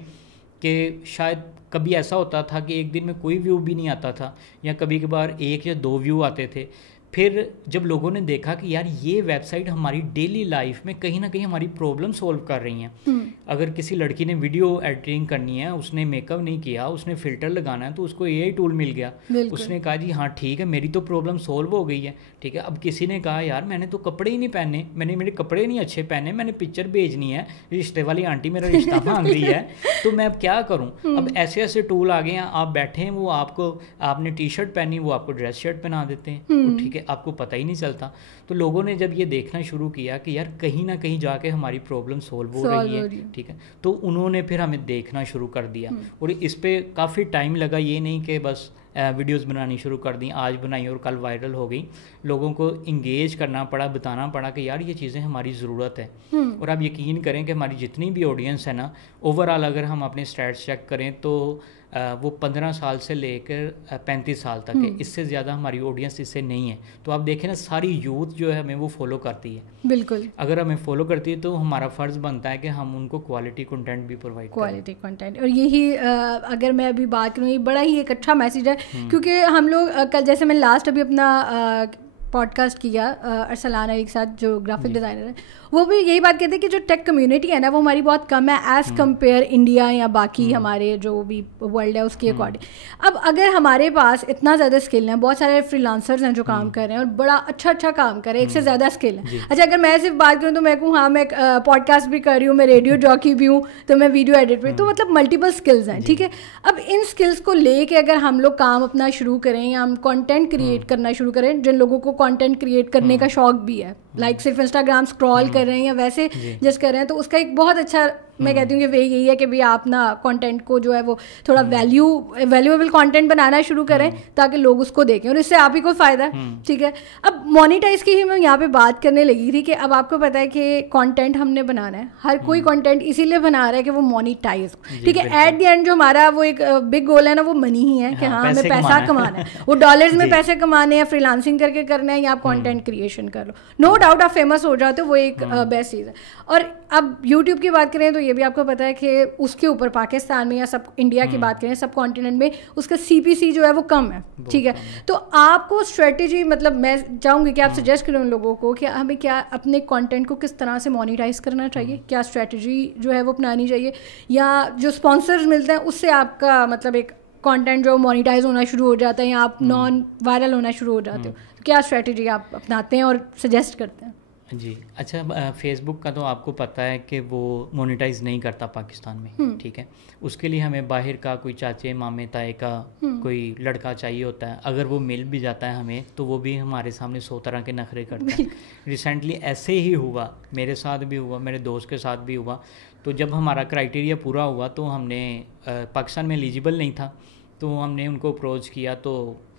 कि शायद कभी ऐसा होता था कि एक दिन में कोई व्यू भी नहीं आता था, या कभी कभार 1 या 2 व्यू आते थे। फिर जब लोगों ने देखा कि यार ये वेबसाइट हमारी डेली लाइफ में कहीं ना कहीं हमारी प्रॉब्लम सॉल्व कर रही हैं। अगर किसी लड़की ने वीडियो एडिटिंग करनी है, उसने मेकअप नहीं किया, उसने फ़िल्टर लगाना है, तो उसको एआई टूल मिल गया, उसने कहा जी हाँ ठीक है मेरी तो प्रॉब्लम सॉल्व हो गई है, ठीक है। अब किसी ने कहा यार मैंने तो कपड़े ही नहीं पहने, मेरे कपड़े नहीं अच्छे पहने, मैंने पिक्चर भेजनी है, रिश्ते वाली आंटी मेरा रिश्ता मांग रही है, तो मैं अब क्या करूँ? अब ऐसे ऐसे टूल आ गए हैं, आप बैठे हैं, वो आपको, आपने टी शर्ट पहनी, वो आपको ड्रेस शर्ट पहना देते हैं, ठीक है, आपको पता ही नहीं चलता। तो लोगों ने जब ये देखना शुरू किया कि यार कहीं ना कहीं जाके हमारी प्रॉब्लम सॉल्व हो रही है, ठीक है, तो उन्होंने फिर हमें देखना शुरू कर दिया। और इस पे काफ़ी टाइम लगा, ये नहीं कि बस वीडियोस बनानी शुरू कर दी, आज बनाई और कल वायरल हो गई। लोगों को इंगेज करना पड़ा, बताना पड़ा कि यार ये चीज़ें हमारी ज़रूरत है। और आप यकीन करें कि हमारी जितनी भी ऑडियंस है ना, ओवरऑल अगर हम अपने स्टैट्स चेक करें तो वो 15 साल से लेकर 35 साल तक है, इससे ज़्यादा हमारी ऑडियंस इससे नहीं है। तो आप देखें ना, सारी यूथ जो है हमें वो फॉलो करती है। बिल्कुल, अगर हमें फॉलो करती है तो हमारा फ़र्ज़ बनता है कि हम उनको क्वालिटी कंटेंट भी प्रोवाइड करें। क्वालिटी कंटेंट, और यही अगर मैं अभी बात करूँ, ये बड़ा ही एक अच्छा मैसेज है, क्योंकि हम लोग कल, जैसे मैंने लास्ट अभी अपना पॉडकास्ट किया अरसलान अली के साथ जो ग्राफिक डिज़ाइनर है, वो भी यही बात कहते हैं कि जो टेक कम्युनिटी है ना वो हमारी बहुत कम है एज़ कम्पेयर इंडिया या बाकी हमारे जो भी वर्ल्ड है उसके अकॉर्डिंग। अब अगर हमारे पास इतना ज़्यादा स्किल है, बहुत सारे फ्रीलांसर्स हैं जो काम कर रहे हैं और बड़ा अच्छा काम कर रहे हैं, एक से ज़्यादा स्किल है। अच्छा, अगर मैं सिर्फ बात करूँ तो मैं कहूँ हाँ मैं पॉडकास्ट भी कर रही हूँ, मैं रेडियो जॉकी भी हूँ, तो मैं वीडियो एडिट भी, तो मतलब मल्टीपल स्किल्स हैं, ठीक है। अब इन स्किल्स को लेके अगर हम लोग काम अपना शुरू करें या हम कंटेंट क्रिएट करना शुरू करें, जिन लोगों को कंटेंट क्रिएट करने का शौक भी है, लाइक सिर्फ इंस्टाग्राम स्क्रॉल कर रहे हैं या वैसे जस्ट कर रहे हैं, तो उसका एक बहुत अच्छा मैं कहती हूँ कि वे यही है कि भाई आप ना कंटेंट को जो है वो थोड़ा वैल्यूएबल कंटेंट बनाना शुरू करें ताकि लोग उसको देखें और इससे आप ही को फ़ायदा है, ठीक है। अब मोनेटाइज की ही मैं यहाँ पे बात करने लगी थी कि अब आपको पता है कि कंटेंट हमने बनाना है, हर कोई कंटेंट इसीलिए बना रहा है कि वो मोनेटाइज हो, ठीक है। एट द एंड जो हमारा वो एक बिग गोल है ना, वो मनी ही है कि हाँ हमें पैसा कमाना है, वो डॉलर्स में पैसे कमाने हैं, फ्रीलांसिंग करके करना है या आप कंटेंट क्रिएशन कर लो, नो डाउट आप फेमस हो जाते हो, वो एक बेस्ट चीज़ है। और अब यूट्यूब की बात करें तो ये भी आपको पता है कि उसके ऊपर पाकिस्तान में या सब इंडिया की बात करें सब कॉन्टिनेंट में उसका CPC जो है वो कम है, ठीक है। तो आपको स्ट्रेटेजी, मतलब मैं चाहूँगी कि आप सजेस्ट करें उन लोगों को कि हमें क्या अपने कंटेंट को किस तरह से मोनेटाइज करना चाहिए, क्या स्ट्रेटेजी जो है वो अपनानी चाहिए, या जो स्पॉन्सर्स मिलते हैं उससे आपका मतलब एक कंटेंट जो मोनेटाइज होना शुरू हो जाता है या आप नॉन वायरल होना शुरू हो जाते हो, तो क्या स्ट्रेटेजी आप अपनाते हैं और सजेस्ट करते हैं? जी अच्छा, फेसबुक का तो आपको पता है कि वो मोनेटाइज नहीं करता पाकिस्तान में, ठीक है। उसके लिए हमें बाहर का कोई चाचे मामे ताए का कोई लड़का चाहिए होता है, अगर वो मिल भी जाता है हमें तो वो भी हमारे सामने 100 तरह के नखरे करता है। रिसेंटली ऐसे ही हुआ, मेरे साथ भी हुआ, मेरे दोस्त के साथ भी हुआ। तो जब हमारा क्राइटेरिया पूरा हुआ तो हमने पाकिस्तान में एलिजिबल नहीं था, तो हमने उनको अप्रोच किया, तो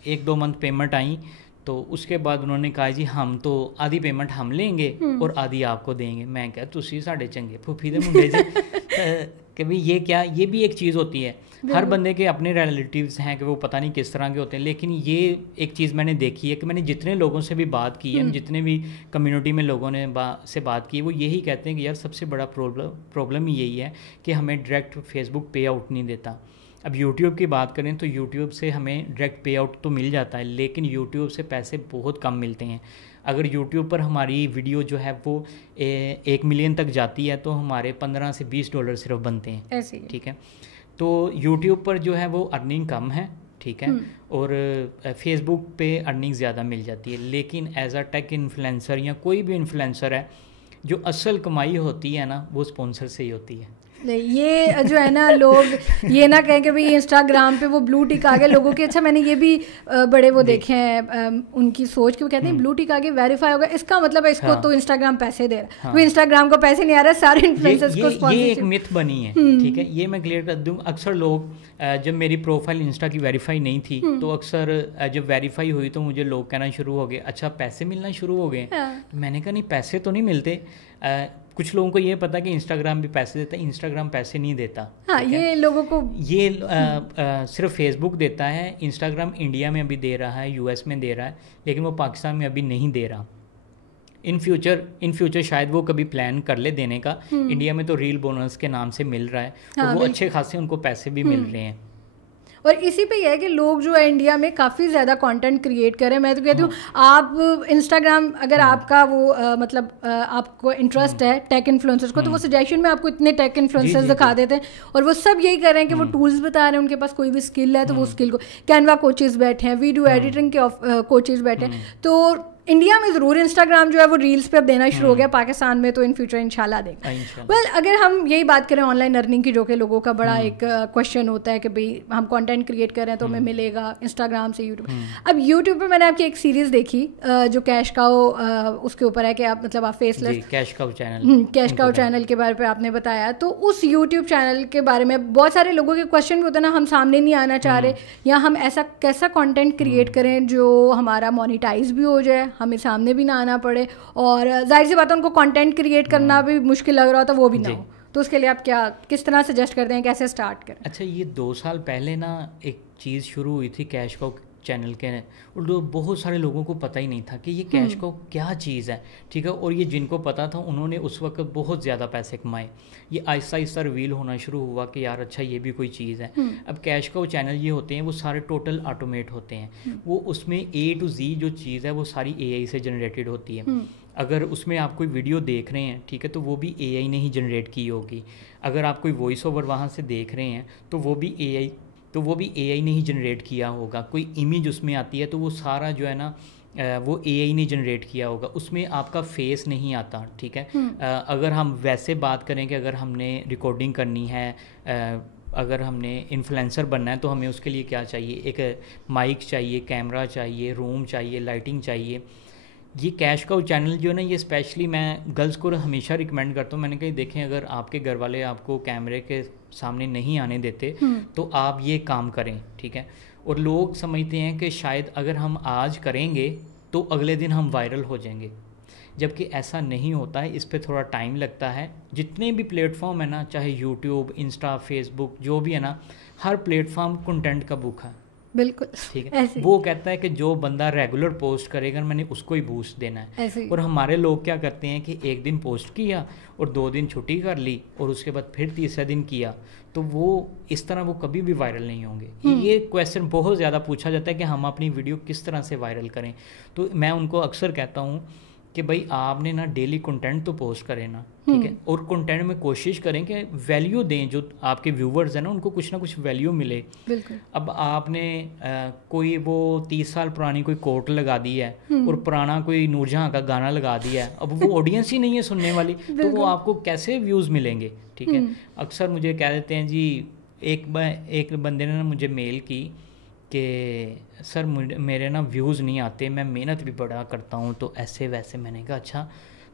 1-2 मंथ पेमेंट आई, तो उसके बाद उन्होंने कहा जी हम तो आधी पेमेंट हम लेंगे और आधी आपको देंगे। मैं क्या तुसी साढ़े चंगे फूफी दे मुंडे जी कि भाई ये क्या, ये भी एक चीज़ होती है, हर बंदे के अपने रिलेटिव्स हैं कि वो पता नहीं किस तरह के होते हैं। लेकिन ये एक चीज़ मैंने देखी है कि मैंने जितने लोगों से भी बात की है, जितने भी कम्युनिटी में लोगों ने से बात की है, वो यही कहते हैं कि यार सबसे बड़ा प्रॉब्लम यही है कि हमें डायरेक्ट फेसबुक पे आउट नहीं देता। अब YouTube की बात करें तो YouTube से हमें डायरेक्ट पे आउट तो मिल जाता है, लेकिन YouTube से पैसे बहुत कम मिलते हैं। अगर YouTube पर हमारी वीडियो जो है वो 1 मिलियन तक जाती है तो हमारे 15 से $20 सिर्फ बनते हैं, ऐसे, ठीक है। तो YouTube पर जो है वो अर्निंग कम है, ठीक है, और फेसबुक पे अर्निंग ज़्यादा मिल जाती है। लेकिन एज अ टेक इन्फ्लुएंसर या कोई भी इन्फ्लुएंसर है, जो असल कमाई होती है ना वो स्पॉन्सर से ही होती है। ये जो है ना, लोग ये ना कहें कि भाई इंस्टाग्राम पे वो ब्लू टिक आ गए लोगों के। अच्छा मैंने ये भी बड़े वो देखे हैं उनकी सोच कि वो कहते हैं ब्लू टिक आगे वेरीफाई होगा, इसका मतलब है इसको तो इंस्टाग्राम पैसे दे रहा है। वो इंस्टाग्राम को पैसे नहीं आ रहा, सारे इन्फ्लुएंसर्स को स्पॉन्सरशिप। ये एक मिथ बनी है, ठीक है, ये मैं क्लियर कर दूं। अक्सर लोग जब मेरी प्रोफाइल इंस्टा की वेरीफाई नहीं थी तो अक्सर जब वेरीफाई हुई तो मुझे लोग कहना शुरू हो गए अच्छा पैसे मिलना शुरू हो गए। तो मैंने कहा नहीं पैसे तो नहीं मिलते। कुछ लोगों को ये पता कि इंस्टाग्राम भी पैसे देता है, इंस्टाग्राम पैसे नहीं देता। हाँ, ये लोगों को ये सिर्फ फेसबुक देता है। इंस्टाग्राम इंडिया में अभी दे रहा है, US में दे रहा है, लेकिन वो पाकिस्तान में अभी नहीं दे रहा। इन फ्यूचर शायद वो कभी प्लान कर ले देने का। इंडिया में तो रील बोनस के नाम से मिल रहा है, और वो अच्छे खासे उनको पैसे भी मिल रहे हैं। और इसी पे यह है कि लोग जो है इंडिया में काफ़ी ज़्यादा कंटेंट क्रिएट करें। मैं तो कहती हूँ आप इंस्टाग्राम अगर आपका वो मतलब आपको इंटरेस्ट है टेक इन्फ्लुएंसर्स को, तो वो सजेशन में आपको इतने टेक इन्फ्लुएंसर्स दिखा देते हैं, और वो सब यही कर रहे हैं कि वो टूल्स बता रहे हैं, उनके पास कोई भी स्किल है तो वो स्किल को, कैनवा कोचेज़ बैठे हैं, वीडियो एडिटिंग के कोचेज़ बैठे हैं। तो इंडिया में ज़रूर इंस्टाग्राम जो है वो रील्स पे अब देना शुरू हो गया, पाकिस्तान में तो इन फ्यूचर इंशाल्लाह देगा। वेल अगर हम यही बात करें ऑनलाइन अर्निंग की, जो कि लोगों का बड़ा एक क्वेश्चन होता है कि भाई हम कंटेंट क्रिएट कर रहे हैं तो हमें मिलेगा इंस्टाग्राम से यूट्यूब। अब यूट्यूब पे मैंने आपकी एक सीरीज़ देखी जो कैश काउ उसके ऊपर है कि आप मतलब आप फेसलेस कैश काउ चैनल के बारे में आपने बताया। तो उस यूट्यूब चैनल के बारे में बहुत सारे लोगों के क्वेश्चन भी होते हैं ना, हम सामने नहीं आना चाह रहे, या हम ऐसा कैसा कंटेंट क्रिएट करें जो हमारा मोनेटाइज भी हो जाए, हमें सामने भी ना आना पड़े, और जाहिर सी बात है उनको कंटेंट क्रिएट करना भी मुश्किल लग रहा होता वो भी ना हो। तो उसके लिए आप किस तरह सजेस्ट करते हैं, कैसे स्टार्ट करें? अच्छा, ये 2 साल पहले ना एक चीज़ शुरू हुई थी कैश काउ चैनल के, और बहुत सारे लोगों को पता ही नहीं था कि ये कैश काउ क्या चीज़ है, ठीक है। और ये जिनको पता था उन्होंने उस वक्त बहुत ज़्यादा पैसे कमाए। ये आहिस्ता आहिस्ता रिवील होना शुरू हुआ कि यार अच्छा ये भी कोई चीज़ है। अब कैश काउ चैनल ये होते हैं वो सारे टोटल ऑटोमेट होते हैं, वो उसमें A to Z जो चीज़ है वो सारी AI से जनरेटेड होती है। अगर उसमें आप कोई वीडियो देख रहे हैं, ठीक है, तो वो भी AI ने ही जनरेट की होगी। अगर आप कोई वॉइस ओवर वहाँ से देख रहे हैं तो वो भी AI ने ही जनरेट किया होगा। कोई इमेज उसमें आती है तो वो सारा जो है ना वो AI ने जनरेट किया होगा, उसमें आपका फेस नहीं आता, ठीक है। अगर हम वैसे बात करें कि अगर हमने रिकॉर्डिंग करनी है, अगर हमने इन्फ्लुएंसर बनना है तो हमें उसके लिए क्या चाहिए, एक माइक चाहिए, कैमरा चाहिए, रूम चाहिए, लाइटिंग चाहिए। ये कैश काउ चैनल जो है ना, ये स्पेशली मैं गर्ल्स को हमेशा रिकमेंड करता हूँ। मैंने कहा देखें, अगर आपके घर वाले आपको कैमरे के सामने नहीं आने देते तो आप ये काम करें, ठीक है। और लोग समझते हैं कि शायद अगर हम आज करेंगे तो अगले दिन हम वायरल हो जाएंगे, जबकि ऐसा नहीं होता है। इस पे थोड़ा टाइम लगता है। जितने भी प्लेटफॉर्म है ना, चाहे यूट्यूब, इंस्टा, फेसबुक, जो भी है ना, हर प्लेटफॉर्म कंटेंट का बुक है। बिल्कुल, ठीक है। वो कहता है कि जो बंदा रेगुलर पोस्ट करेगा मैंने उसको ही बूस्ट देना है। और हमारे लोग क्या करते हैं कि एक दिन पोस्ट किया और 2 दिन छुट्टी कर ली और उसके बाद फिर तीसरे दिन किया, तो वो इस तरह वो कभी भी वायरल नहीं होंगे। ये क्वेश्चन बहुत ज़्यादा पूछा जाता है कि हम अपनी वीडियो किस तरह से वायरल करें। तो मैं उनको अक्सर कहता हूँ कि भाई आपने ना डेली कंटेंट तो पोस्ट करें ना, ठीक है। और कंटेंट में कोशिश करें कि वैल्यू दें, जो आपके व्यूवर्स हैं ना उनको कुछ ना कुछ वैल्यू मिले। बिल्कुल। अब आपने कोई वो 30 साल पुरानी कोई कोट लगा दी है और पुराना कोई नूरजहां का गाना लगा दिया है, अब वो ऑडियंस ही नहीं है सुनने वाली, तो वो आपको कैसे व्यूज़ मिलेंगे, ठीक है। अक्सर मुझे कह देते हैं जी, एक बंदे ने ना मुझे मेल की कि सर मेरे ना व्यूज़ नहीं आते, मैं मेहनत भी बड़ा करता हूँ, तो ऐसे वैसे। मैंने कहा अच्छा।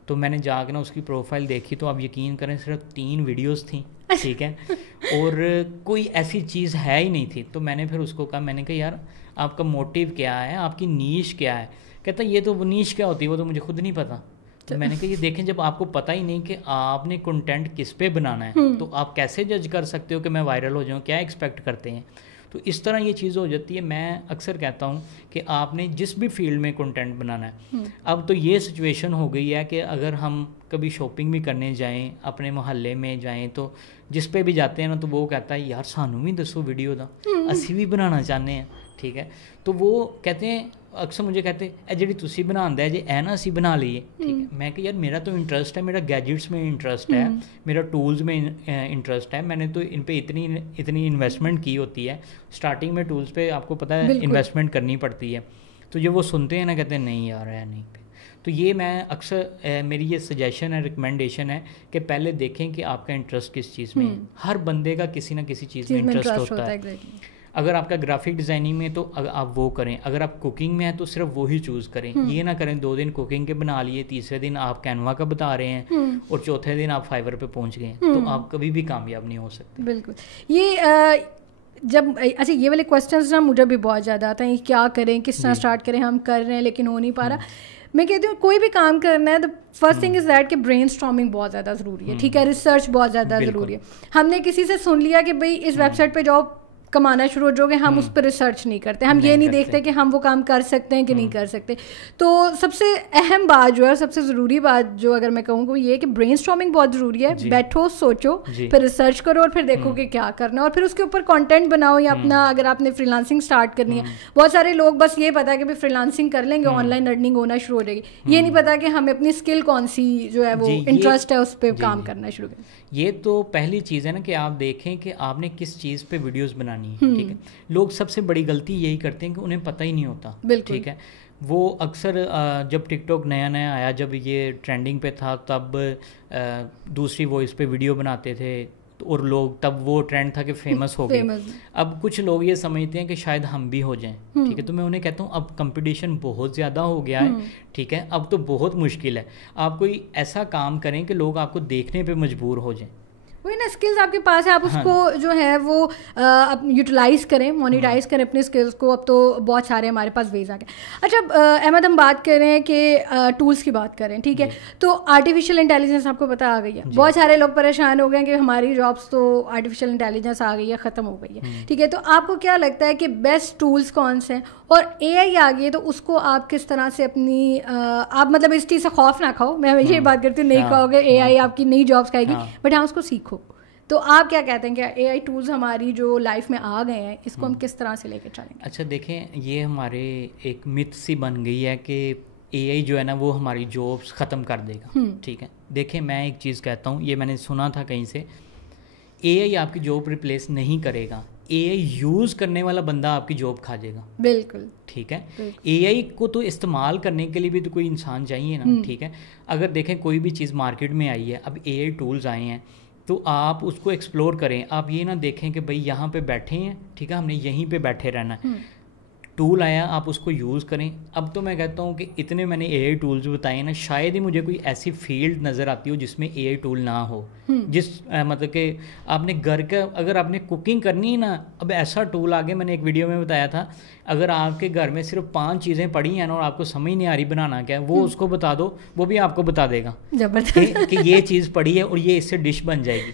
तो मैंने जाकर ना उसकी प्रोफाइल देखी, तो आप यकीन करें सिर्फ 3 वीडियोस थी, ठीक है। और कोई ऐसी चीज़ है ही नहीं थी। तो मैंने फिर उसको कहा, मैंने कहा यार आपका मोटिव क्या है, आपकी नीश क्या है। कहता ये तो नीश क्या होती है वो तो मुझे खुद नहीं पता। तो मैंने कहा ये देखें, जब आपको पता ही नहीं कि आपने कंटेंट किस पे बनाना है, तो आप कैसे जज कर सकते हो कि मैं वायरल हो जाऊँ, क्या एक्सपेक्ट करते हैं। तो इस तरह ये चीज़ हो जाती है। मैं अक्सर कहता हूँ कि आपने जिस भी फील्ड में कंटेंट बनाना है, अब तो ये सिचुएशन हो गई है कि अगर हम कभी शॉपिंग भी करने जाएं, अपने मोहल्ले में जाएं, तो जिस पे भी जाते हैं ना, तो वो कहता है यार सानू भी दसो वीडियो दा, असी भी बनाना चाहते हैं, ठीक है। तो वो कहते हैं, अक्सर मुझे कहते हैं जी तुसी बनांदा है जे ऐ ना असी बना लीए, ठीक है। मैं कि यार मेरा तो इंटरेस्ट है, मेरा गैजेट्स में इंटरेस्ट है, मेरा टूल्स में इंटरेस्ट है। मैंने तो इन पे इतनी इन्वेस्टमेंट की होती है। स्टार्टिंग में टूल्स पे आपको पता है इन्वेस्टमेंट करनी पड़ती है। तो जब वो सुनते हैं ना, कहते हैं नहीं यार है नहीं पे। तो ये मैं अक्सर मेरी ये सजेशन है, रिकमेंडेशन है कि पहले देखें कि आपका इंटरेस्ट किस चीज़ में है। हर बंदे का किसी ना किसी चीज़ में इंटरेस्ट होता है। अगर आपका ग्राफिक डिज़ाइनिंग में तो आप वो करें, अगर आप कुकिंग में है तो सिर्फ वो ही चूज़ करें। ये ना करें 2 दिन कुकिंग के बना लिए, तीसरे दिन आप कैनवा का बता रहे हैं और चौथे दिन आप फाइवर पे पहुंच गए, तो आप कभी भी कामयाब नहीं हो सकते। बिल्कुल। ये जब अच्छा ये वाले क्वेश्चंस ना मुझे भी बहुत ज़्यादा आते हैं, क्या करें, किस तरह स्टार्ट करें, हम कर रहे हैं लेकिन हो नहीं पा रहा। मैं कहती हूँ कोई भी काम करना है, the first thing is that कि ब्रेन स्टॉर्मिंग बहुत ज़्यादा ज़रूरी है, ठीक है। रिसर्च बहुत ज़्यादा ज़रूरी है। हमने किसी से सुन लिया कि भाई इस वेबसाइट पे जाओ, कमाना शुरू हो जाओगे, हम उस पर रिसर्च नहीं करते, हम ये नहीं देखते कि हम वो काम कर सकते हैं कि नहीं कर सकते। तो सबसे अहम बात जो है, सबसे ज़रूरी बात जो अगर मैं कहूँ वो ये है कि ब्रेन स्टॉर्मिंग बहुत ज़रूरी है। बैठो, सोचो, फिर रिसर्च करो और फिर देखो कि क्या करना है, और फिर उसके ऊपर कंटेंट बनाओ। या अपना अगर आपने फ्रीलांसिंग स्टार्ट करनी है, बहुत सारे लोग बस ये पता है कि भाई फ्रीलांसिंग कर लेंगे, ऑनलाइन अर्निंग होना शुरू हो जाएगी। ये नहीं पता कि हमें अपनी स्किल कौन सी जो है वो इंटरेस्ट है उस पर काम करना शुरू करें। ये तो पहली चीज़ है ना कि आप देखें कि आपने किस चीज़ पे वीडियोस बनानी है, ठीक है। लोग सबसे बड़ी गलती यही करते हैं कि उन्हें पता ही नहीं होता, ठीक है। वो अक्सर जब टिकटॉक नया नया आया, जब ये ट्रेंडिंग पे था, तब दूसरी वॉइस पे वीडियो बनाते थे और लोग, तब वो ट्रेंड था कि फेमस हो गए। अब कुछ लोग ये समझते हैं कि शायद हम भी हो जाएं, ठीक है। तो मैं उन्हें कहता हूँ अब कंपटीशन बहुत ज़्यादा हो गया है, ठीक है। अब तो बहुत मुश्किल है। आप कोई ऐसा काम करें कि लोग आपको देखने पे मजबूर हो जाएं। वही ना, स्किल्स आपके पास है, आप उसको जो है वो आप यूटिलाइज करें, मोनिटाइज करें अपने स्किल्स को। अब तो बहुत सारे हमारे पास वेज आ गए। अच्छा अहमद, हम बात कर रहे हैं कि टूल्स की बात करें, ठीक है। तो आर्टिफिशियल इंटेलिजेंस आपको पता आ गई है, बहुत सारे लोग परेशान हो गए कि हमारी जॉब्स तो आर्टिफिशियल इंटेलिजेंस आ गई है, ख़त्म हो गई है, ठीक है। तो आपको क्या लगता है कि बेस्ट टूल्स कौन से हैं, और AI आ गई है तो उसको आप किस तरह से अपनी आप मतलब इस चीज़ से खौफ ना खाओ, मैं हमेशा ये बात करती हूँ, नहीं कहोगे AI आपकी नई जॉब्स खाएगी, बट हाँ उसको सीखो। तो आप क्या कहते हैं कि AI टूल्स हमारी जो लाइफ में आ गए हैं, इसको हम किस तरह से लेके चलेंगे? अच्छा देखें, ये हमारे एक मिथ सी बन गई है कि AI जो है ना वो हमारी जॉब्स ख़त्म कर देगा, ठीक है। देखें मैं एक चीज़ कहता हूँ, ये मैंने सुना था कहीं से, AI आपकी जॉब रिप्लेस नहीं करेगा, AI यूज़ करने वाला बंदा आपकी जॉब खा जाएगा। बिल्कुल, ठीक है। AI को तो इस्तेमाल करने के लिए भी तो कोई इंसान चाहिए ना, ठीक है। अगर देखें कोई भी चीज़ मार्केट में आई है, अब AI टूल्स आए हैं, तो आप उसको एक्सप्लोर करें। आप ये ना देखें कि भाई यहाँ पे बैठे हैं, ठीक है, हमने यहीं पे बैठे रहना है। टूल आया, आप उसको यूज़ करें। अब तो मैं कहता हूँ कि इतने मैंने एआई टूल्स बताए ना, शायद ही मुझे कोई ऐसी फील्ड नज़र आती हो जिसमें एआई टूल ना हो। जिस मतलब कि आपने घर का, अगर आपने कुकिंग करनी है ना, अब ऐसा टूल आ गया, मैंने एक वीडियो में बताया था, अगर आपके घर में सिर्फ 5 चीज़ें पड़ी हैं ना और आपको समझ नहीं आ रही बनाना क्या है, वो उसको बता दो, वो भी आपको बता देगा कि ये चीज़ पड़ी है और ये इससे डिश बन जाएगी।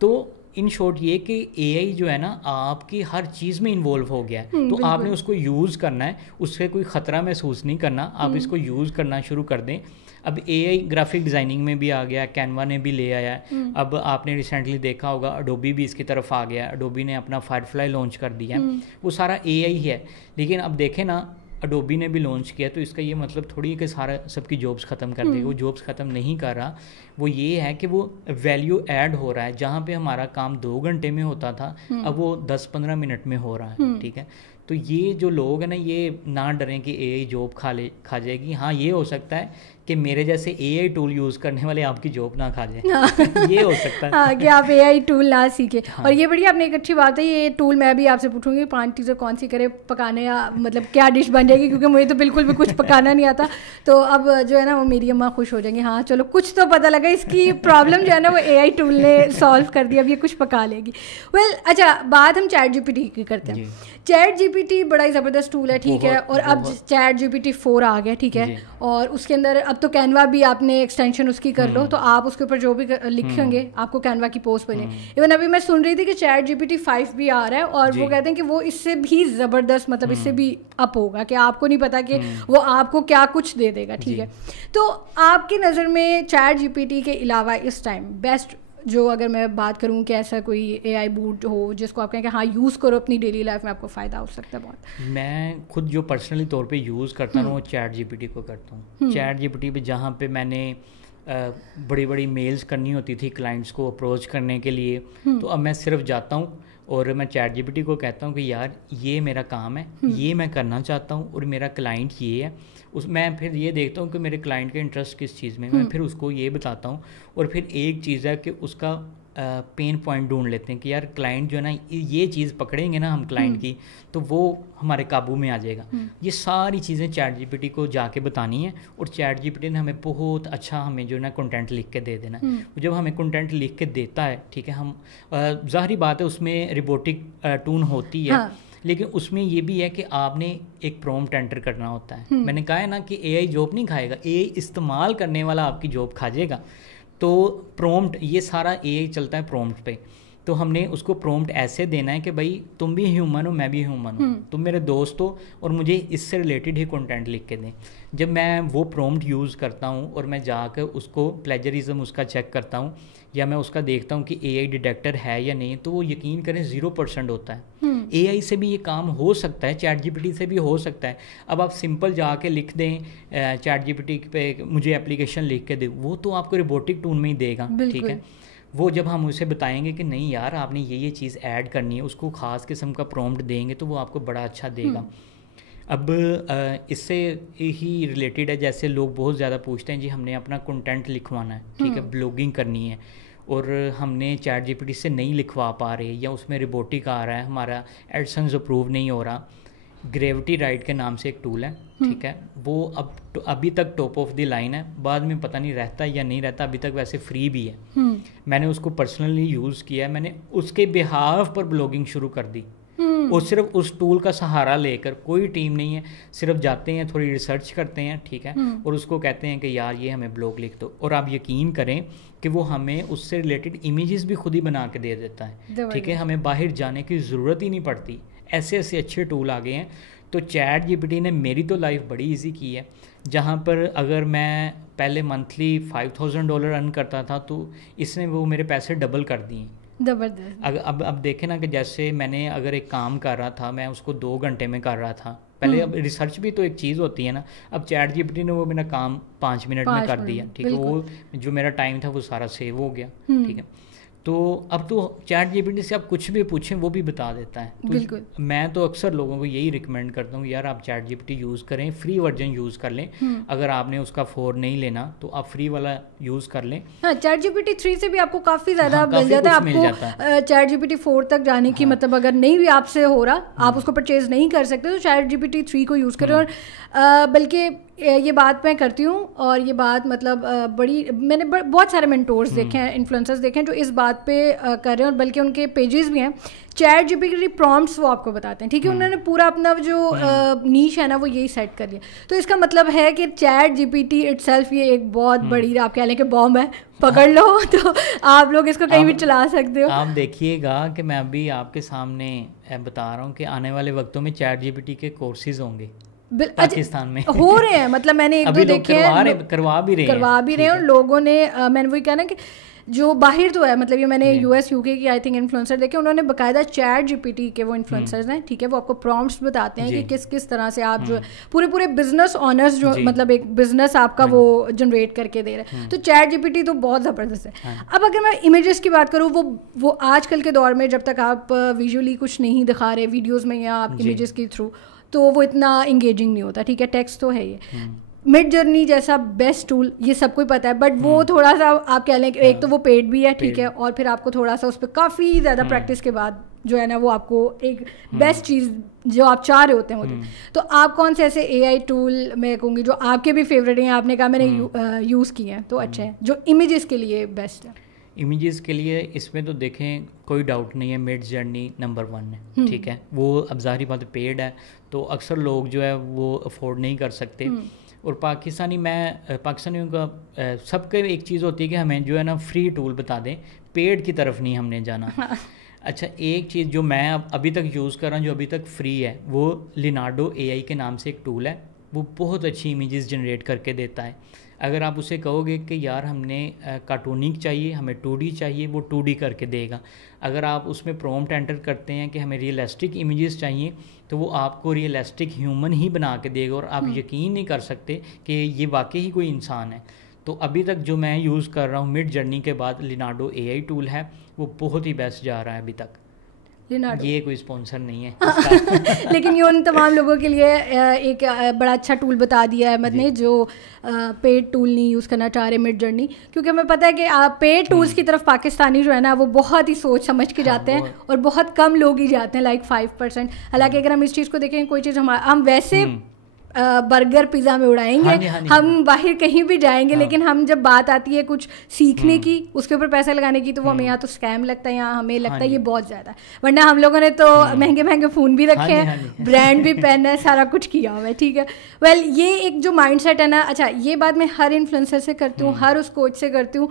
तो इन शॉर्ट ये कि एआई जो है ना आपकी हर चीज़ में इन्वॉल्व हो गया है, तो आपने उसको यूज़ करना है, उससे कोई ख़तरा महसूस नहीं करना, आप इसको यूज़ करना शुरू कर दें। अब एआई ग्राफिक डिज़ाइनिंग में भी आ गया, कैनवा ने भी ले आया है। अब आपने रिसेंटली देखा होगा अडोबी भी इसकी तरफ आ गया, अडोबी ने अपना फायरफ्लाई लॉन्च कर दिया, वो सारा एआई है। लेकिन अब देखें ना, अडोबी ने भी लॉन्च किया, तो इसका ये मतलब थोड़ी है कि सारा सबकी जॉब्स ख़त्म कर देगा। वो जॉब्स ख़त्म नहीं कर रहा, वो ये है कि वो वैल्यू ऐड हो रहा है। जहाँ पे हमारा काम 2 घंटे में होता था, अब वो 10-15 मिनट में हो रहा है, ठीक है। तो ये जो लोग हैं ना, ये ना डरें कि एआई जॉब खा जाएगी। हाँ, ये हो सकता है कि मेरे जैसे एआई टूल यूज़ करने वाले आपकी जॉब ना खा जाए। ये हो सकता है। हाँ, कि आप एआई टूल ना सीखें। हाँ। और ये बड़ी आपने एक अच्छी बात है, ये टूल मैं भी आपसे पूछूंगी 5 चीज़ें कौन सी करे पकाने, या मतलब क्या डिश बन जाएगी, क्योंकि मुझे तो बिल्कुल भी कुछ पकाना नहीं आता। तो अब जो है ना वो मेरी अम्मा खुश हो जाएंगी, हाँ चलो कुछ तो पता लगा, इसकी प्रॉब्लम जो है ना वो एआई टूल ने सॉल्व कर दिया, अब ये कुछ पका लेगी। अच्छा, बात हम चैट जीपीटी की करते हैं। चैट जीपीटी बड़ा ही ज़बरदस्त टूल है, ठीक है। और अब चैट जीपीटी 4 आ गया, ठीक है। और उसके अंदर अब तो कैनवा भी आपने एक्सटेंशन उसकी कर लो, तो आप उसके ऊपर जो भी लिखेंगे आपको कैनवा की पोस्ट बने। इवन अभी मैं सुन रही थी कि चैट जीपीटी 5 भी आ रहा है, और वो कहते हैं कि वो इससे भी ज़बरदस्त, मतलब इससे भी अप होगा, कि आपको नहीं पता कि वो आपको क्या कुछ दे देगा, ठीक है। तो आपकी नज़र में चैट जीपीटी के अलावा इस टाइम बेस्ट, जो अगर मैं बात करूं कि ऐसा कोई एआई बूट हो जिसको आप कहें कि हाँ यूज़ करो अपनी डेली लाइफ में, आपको फ़ायदा हो सकता है बहुत। मैं खुद जो पर्सनली तौर पे यूज़ करता हूँ वो चैट जीपीटी को करता हूँ। चैट जीपीटी पे जहाँ पे मैंने बड़ी बड़ी मेल्स करनी होती थी क्लाइंट्स को अप्रोच करने के लिए, तो अब मैं सिर्फ जाता हूँ और मैं चैट जीपीटी को कहता हूँ कि यार ये मेरा काम है, ये मैं करना चाहता हूँ और मेरा क्लाइंट ये है। मैं फिर ये देखता हूँ कि मेरे क्लाइंट का इंटरेस्ट किस चीज़ में, मैं फिर उसको ये बताता हूँ। और फिर एक चीज़ है कि उसका पेन पॉइंट ढूंढ लेते हैं कि यार क्लाइंट जो है ना, ये चीज़ पकड़ेंगे ना हम क्लाइंट की, तो वो हमारे काबू में आ जाएगा। ये सारी चीज़ें चैट जीपीटी को जाके बतानी है, और चैट जीपीटी ने हमें बहुत अच्छा हमें जो है ना कंटेंट लिख के दे देना है। जब हमें कंटेंट लिख के देता है, ठीक है, हम ज़ाहिरी बात है उसमें रिबोटिक टून होती है, लेकिन उसमें ये भी है कि आपने एक प्रॉम्प्ट एंटर करना होता है। मैंने कहा है ना कि एआई जॉब नहीं खाएगा, एआई इस्तेमाल करने वाला आपकी जॉब खा जाएगा। तो प्रॉम्प्ट, ये सारा एआई चलता है प्रॉम्प्ट पे। तो हमने उसको प्रॉम्प्ट ऐसे देना है कि भाई तुम भी ह्यूमन हो, मैं भी ह्यूमन हूँ, तुम मेरे दोस्त हो, और मुझे इससे रिलेटेड ही कंटेंट लिख के दें। जब मैं वो प्रॉम्प्ट यूज़ करता हूँ और मैं जाकर उसको प्लेजरिज्म उसका चेक करता हूँ, या मैं उसका देखता हूँ कि एआई डिटेक्टर है या नहीं, तो वो यकीन करें 0% होता है। एआई से भी ये काम हो सकता है, चैट जीपीटी से भी हो सकता है। अब आप सिंपल जाके लिख दें चैट जीपीटी पे मुझे एप्लीकेशन लिख के दे, वो तो आपको रोबोटिक टून में ही देगा, ठीक है। वो जब हम उसे बताएंगे कि नहीं यार आपने ये चीज़ ऐड करनी है, उसको ख़ास किस्म का प्रॉम्प्ट देंगे, तो वो आपको बड़ा अच्छा देगा। अब इससे ही रिलेटेड है, जैसे लोग बहुत ज़्यादा पूछते हैं जी हमने अपना कंटेंट लिखवाना है, ठीक है, ब्लॉगिंग करनी है, और हमने चैट जीपीटी से नहीं लिखवा पा रहे, या उसमें रोबोटिक आ रहा है, हमारा एडसेंस अप्रूव नहीं हो रहा। ग्रेविटी राइट के नाम से एक टूल है, ठीक है, वो अभी तक टॉप ऑफ द लाइन है, बाद में पता नहीं रहता या नहीं रहता, अभी तक वैसे फ्री भी है। मैंने उसको पर्सनली यूज़ किया है, मैंने उसके बिहाफ पर ब्लॉगिंग शुरू कर दी, और सिर्फ उस टूल का सहारा लेकर, कोई टीम नहीं है, सिर्फ जाते हैं, थोड़ी रिसर्च करते हैं, ठीक है, और उसको कहते हैं कि यार ये हमें ब्लॉग लिख दो, और आप यकीन करें कि वो हमें उससे रिलेटेड इमेजेस भी खुद ही बना के दे देता है, ठीक है, हमें बाहर जाने की ज़रूरत ही नहीं पड़ती। ऐसे ऐसे अच्छे टूल आ गए हैं। तो चैट जीपीटी ने मेरी तो लाइफ बड़ी इजी की है, जहाँ पर अगर मैं पहले मंथली $5000 अर्न करता था, तो इसने वो मेरे पैसे डबल कर दिए। ज़बरदस्त। अब देखें ना कि जैसे मैंने अगर एक काम कर रहा था, मैं उसको 2 घंटे में कर रहा था पहले। अब रिसर्च भी तो एक चीज़ होती है ना, अब चैट जीपीटी ने वो मेरा काम 5 मिनट में कर दिया, ठीक है, वो जो मेरा टाइम था वो सारा सेव हो गया, ठीक है। तो अब तो चैट जीपीटी से आप कुछ भी पूछें वो भी बता देता है। तो बिल्कुल। मैं तो अक्सर लोगों को यही रिकमेंड करता हूँ, यार आप चैट जीपीटी यूज़ करें, फ्री वर्जन यूज़ कर लें। अगर आपने उसका 4 नहीं लेना तो आप फ्री वाला यूज़ कर लें। हाँ, चैट जीपीटी 3 से भी आपको काफ़ी ज़्यादा मिल जाता है। आपको चैट जीपीटी 4 तक जाने की मतलब अगर नहीं भी आपसे हो रहा, आप उसको परचेज नहीं कर सकते, तो चैट जीपीटी 3 को यूज़ करें। और बल्कि ये बात मैं करती हूँ, और ये बात मतलब मैंने बहुत सारे मेंटोर्स देखे हैं, इन्फ्लुएंसर्स देखे हैं जो इस बात पे कर रहे हैं, और बल्कि उनके पेजेस भी हैं। चैट जीपीटी प्रॉम्प्ट्स वो आपको बताते हैं, ठीक है। उन्होंने पूरा अपना जो नीश है ना वो यही सेट कर लिया। तो इसका मतलब है कि चैट जीपीटी इटसेल्फ ये एक बहुत बड़ी, आप कह लें कि बॉम्ब है, पकड़ लो तो आप लोग इसको कहीं भी चला सकते हो। आप देखिएगा कि मैं अभी आपके सामने बता रहा हूँ कि आने वाले वक्तों में चैट जीपीटी के कोर्सेज होंगे पाकिस्तान में हो रहे हैं। मतलब मैंने एक दो देखे हैं, करवा भी रहे हैं, और लोगों ने मैंने वही कहा ना कि जो बाहर तो है, मतलब ये मैंने यूएस यूके की आई थिंक इन्फ्लुएंसर देखे, उन्होंने बाकायदा चैट जीपीटी के वो इन्फ्लुएंसर्स हैं, ठीक है, वो आपको प्रॉम्प्ट्स बताते हैं कि किस किस तरह से आप जो पूरे बिजनेस ऑनर्स जो मतलब एक बिजनेस आपका वो जनरेट करके दे रहे हैं। तो चैट जीपीटी तो बहुत ज़बरदस्त है। अब अगर मैं इमेजेस की बात करूँ, वो आजकल के दौर में जब तक आप विजुअली कुछ नहीं दिखा रहे वीडियोज़ में या आप इमेजेस के थ्रू, तो वो इतना इंगेजिंग नहीं होता, ठीक है। टेक्स्ट तो है ये। मिड जर्नी जैसा बेस्ट टूल ये सबको ही पता है, बट वो थोड़ा सा आप कह लें कि एक तो वो पेड भी है, ठीक है, और फिर आपको थोड़ा सा उस पर काफ़ी ज़्यादा प्रैक्टिस के बाद जो है ना वो आपको एक बेस्ट चीज़ जो आप चाह रहे होते हैं तो आप कौन से ऐसे एआई टूल मैं कहूँगी जो आपके भी फेवरेट हैं, आपने कहा मैंने यूज़ किए हैं तो अच्छे हैं, जो इमेजेस के लिए बेस्ट है? इमेजेस के लिए इसमें तो देखें कोई डाउट नहीं है, मिड जर्नी नंबर 1 है, ठीक है। वो अब ज़ाहिर बात पेड है तो अक्सर लोग जो है वो अफोर्ड नहीं कर सकते। और पाकिस्तानियों का सबके एक चीज़ होती है कि हमें जो है ना फ्री टूल बता दें, पेड की तरफ नहीं हमने जाना। अच्छा, एक चीज़ जो मैं अभी तक यूज़ कर रहा हूँ जो अभी तक फ्री है, वो लिनार्डो एआई के नाम से एक टूल है। वो बहुत अच्छी इमेजेस जनरेट करके देता है। अगर आप उसे कहोगे कि यार हमने कार्टूनिक चाहिए, हमें 2D चाहिए, वो 2D करके देगा। अगर आप उसमें प्रॉम्प्ट एंटर करते हैं कि हमें रियलिस्टिक इमेजेस चाहिए, तो वो आपको रियलिस्टिक ह्यूमन ही बना के देगा, और आप यकीन नहीं कर सकते कि ये वाकई ही कोई इंसान है। तो अभी तक जो मैं यूज़ कर रहा हूँ मिड जर्नी के बाद लिनार्डो एआई टूल है, वो बहुत ही बेस्ट जा रहा है अभी तक। ये कोई स्पॉन्सर नहीं है लेकिन ये उन तमाम लोगों के लिए एक बड़ा अच्छा टूल बता दिया है अहमद ने, जो पेड टूल नहीं यूज़ करना चाह रहे मिड जर्नी, क्योंकि हमें पता है कि पेड टूल्स की तरफ पाकिस्तानी जो है ना वो बहुत ही सोच समझ के जाते हैं, और बहुत कम लोग ही जाते हैं, लाइक 5%। हालांकि अगर हम इस चीज़ को देखें, कोई चीज़ हम वैसे बर्गर पिज़्ज़ा में उड़ाएंगे, हम बाहर कहीं भी जाएंगे, लेकिन हम जब बात आती है कुछ सीखने की, उसके ऊपर पैसा लगाने की, तो वो हमें यहाँ तो स्कैम लगता है, यहाँ हमें लगता है ये बहुत ज़्यादा। वरना हम लोगों ने तो महंगे महंगे फ़ोन भी रखे हैं, ब्रांड भी पहना है, सारा कुछ किया हुआ है, ठीक है। वेल ये एक जो माइंडसेट है ना, अच्छा ये बात मैं हर इन्फ्लुएंसर से करती हूँ, हर उस कोच से करती हूँ,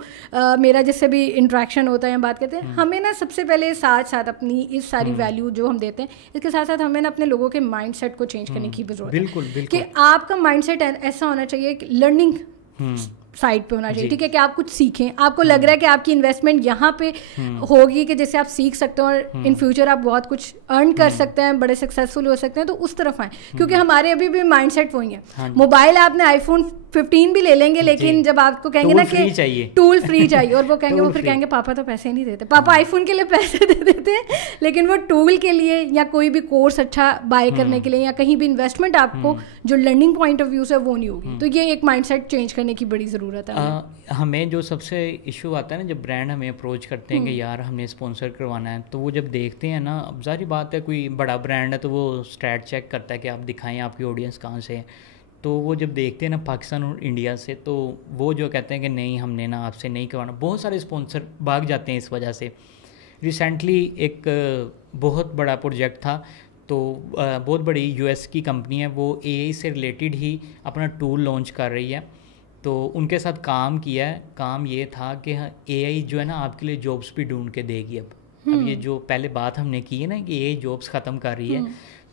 मेरा जिससे भी इंट्रैक्शन होता है, बात करते हैं, हमें ना सबसे पहले साथ साथ अपनी इस सारी वैल्यू जो हम देते हैं, इसके साथ साथ हमें ना अपने लोगों के माइंडसेट को चेंज करने की जरूरत है। बिल्कुल कि आपका माइंडसेट ऐसा होना चाहिए कि लर्निंग साइड पे होना चाहिए, ठीक है, कि आप कुछ सीखें, आपको लग रहा है कि आपकी इन्वेस्टमेंट यहाँ पे होगी कि जिससे आप सीख सकते हो और इन फ्यूचर आप बहुत कुछ अर्न कर सकते हैं, बड़े सक्सेसफुल हो सकते हैं, तो उस तरफ आए। क्योंकि हमारे अभी भी माइंडसेट वही है। मोबाइल आपने आईफोन 15 भी ले लेंगे, लेकिन जब आपको कहेंगे ना कि टूल फ्री चाहिए, और वो कहेंगे, वो फिर कहेंगे पापा तो पैसे नहीं देते, पापा आईफोन के लिए पैसे दे देते हैं, लेकिन वो टूल के लिए या कोई भी कोर्स अच्छा बाय करने के लिए या कहीं भी इन्वेस्टमेंट आपको जो लर्निंग पॉइंट ऑफ व्यू से वो नहीं होगी। तो ये एक माइंडसेट चेंज करने की बड़ी ज़रूरत है। हमें जो सबसे इशू आता है ना, जब ब्रांड हमें अप्रोच करते हैं कि यार हमने स्पॉन्सर करवाना है, तो वो जब देखते हैं ना, अब जाहिर बात है कोई बड़ा ब्रांड है तो वो स्टैट चेक करता है कि आप दिखाएं आपकी ऑडियंस कहाँ से है। तो वो जब देखते हैं ना पाकिस्तान और इंडिया से, तो वो जो कहते हैं कि नहीं हमने ना आपसे नहीं करवाना, बहुत सारे स्पॉन्सर भाग जाते हैं इस वजह से। रिसेंटली एक बहुत बड़ा प्रोजेक्ट था, तो बहुत बड़ी यूएस की कंपनी है, वो एआई से रिलेटेड ही अपना टूल लॉन्च कर रही है। तो उनके साथ काम किया है। काम ये था कि एआई जो है ना आपके लिए जॉब्स भी ढूंढ के देगी। अब ये जो पहले बात हमने की है ना कि एआई जॉब्स ख़त्म कर रही है,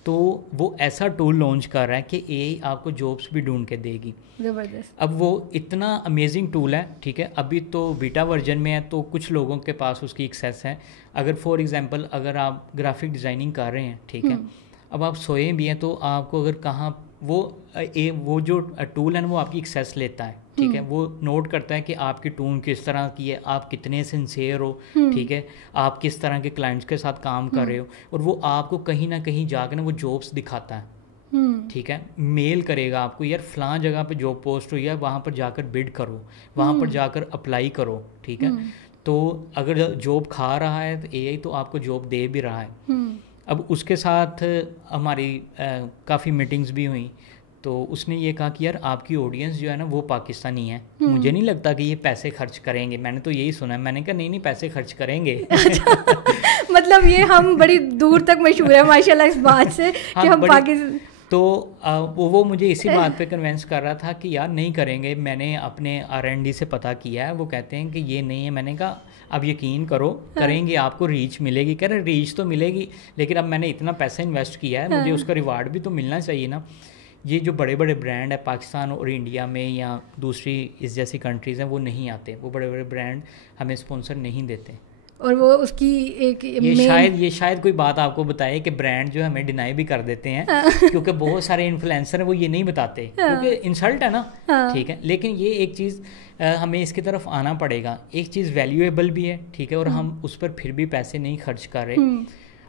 तो वो ऐसा टूल लॉन्च कर रहा है कि एआई आपको जॉब्स भी ढूंढ के देगी। ज़बरदस्त। अब वो इतना अमेजिंग टूल है, ठीक है, अभी तो बीटा वर्जन में है, तो कुछ लोगों के पास उसकी एक्सेस है। अगर फॉर एग्जांपल अगर आप ग्राफिक डिज़ाइनिंग कर रहे हैं, ठीक है, अब आप सोए भी हैं, तो आपको अगर कहाँ वो जो टूल है ना वो आपकी एक्सेस लेता है, ठीक है, वो नोट करता है कि आपकी टून किस तरह की है, आप कितने सिंसियर हो, ठीक है, आप किस तरह के क्लाइंट्स के साथ काम कर रहे हो, और वो आपको कहीं ना कहीं जाकर ना वो जॉब्स दिखाता है, ठीक है, मेल करेगा आपको, यार फलां जगह पे जॉब पोस्ट हुई है, वहाँ पर जाकर बिड करो, वहाँ पर जाकर अप्लाई करो, ठीक है। तो अगर जॉब खा रहा है तो एआई तो आपको जॉब दे भी रहा है। अब उसके साथ हमारी काफ़ी मीटिंग्स भी हुई, तो उसने ये कहा कि यार आपकी ऑडियंस जो है ना वो पाकिस्तानी है, मुझे नहीं लगता कि ये पैसे खर्च करेंगे। मैंने तो यही सुना है, मैंने कहा नहीं पैसे खर्च करेंगे। मतलब ये हम बड़ी दूर तक मशहूर है माशाल्लाह इस बात से कि हम पाकिस्तान। तो वो मुझे इसी बात पे कन्विंस कर रहा था कि यार नहीं करेंगे। मैंने अपने R&D से पता किया है, वो कहते हैं कि ये नहीं है। मैंने कहा अब यकीन करो करेंगे, आपको रीच मिलेगी। कह रहे रीच तो मिलेगी, लेकिन अब मैंने इतना पैसा इन्वेस्ट किया है, मुझे उसका रिवार्ड भी तो मिलना चाहिए ना। ये जो बड़े बड़े ब्रांड है पाकिस्तान और इंडिया में या दूसरी इस जैसी कंट्रीज़ हैं वो नहीं आते, वो बड़े बड़े ब्रांड हमें स्पॉन्सर नहीं देते। और वो उसकी एक ये शायद कोई बात आपको बताए कि ब्रांड जो हमें डिनाई भी कर देते हैं क्योंकि बहुत सारे इन्फ्लुएंसर हैं वो ये नहीं बताते क्योंकि इंसल्ट है ना, ठीक है। लेकिन ये एक चीज़ हमें इसकी तरफ आना पड़ेगा। एक चीज़ वैल्यूएबल भी है, ठीक है, और हम उस पर फिर भी पैसे नहीं खर्च कर रहे।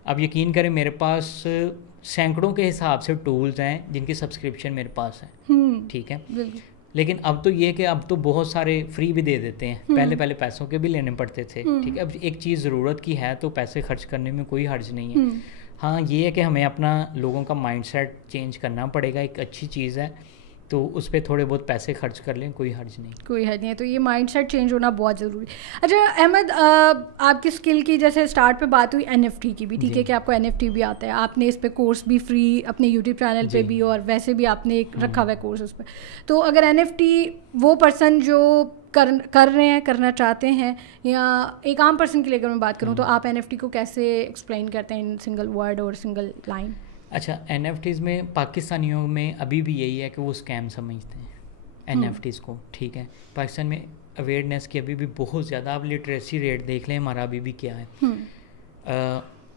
अब यकीन करें मेरे पास सैकड़ों के हिसाब से टूल्स हैं जिनकी सब्सक्रिप्शन मेरे पास है, ठीक है। लेकिन अब तो ये कि अब तो बहुत सारे फ्री भी दे देते हैं, पहले पैसों के भी लेने पड़ते थे, ठीक है। अब एक चीज़ ज़रूरत की है तो पैसे खर्च करने में कोई हर्ज नहीं है। हाँ ये है कि हमें अपना लोगों का माइंडसेट चेंज करना पड़ेगा, एक अच्छी चीज़ है तो उस पर थोड़े बहुत पैसे खर्च कर लें, कोई हर्ज नहीं, कोई हर्ज नहीं है। तो ये माइंडसेट चेंज होना बहुत ज़रूरी। अच्छा अहमद, आपकी स्किल की जैसे स्टार्ट पे बात हुई NFT की भी, ठीक है, कि आपको NFT भी आता है, आपने इस पे कोर्स भी फ्री अपने यूट्यूब चैनल पे भी और वैसे भी आपने एक रखा हुआ है कोर्स उस पर। तो अगर NFT वो पर्सन जो कर रहे हैं, करना चाहते हैं, या एक आम पर्सन के लिए अगर मैं बात करूँ तो आप NFT को कैसे एक्सप्लेन करते हैं इन सिंगल वर्ड और सिंगल लाइन? अच्छा, NFTs में पाकिस्तानियों में अभी भी यही है कि वो स्कैम समझते हैं NFTs को, ठीक है। पाकिस्तान में अवेयरनेस की अभी भी बहुत ज़्यादा, आप लिटरेसी रेट देख लें हमारा अभी भी क्या है।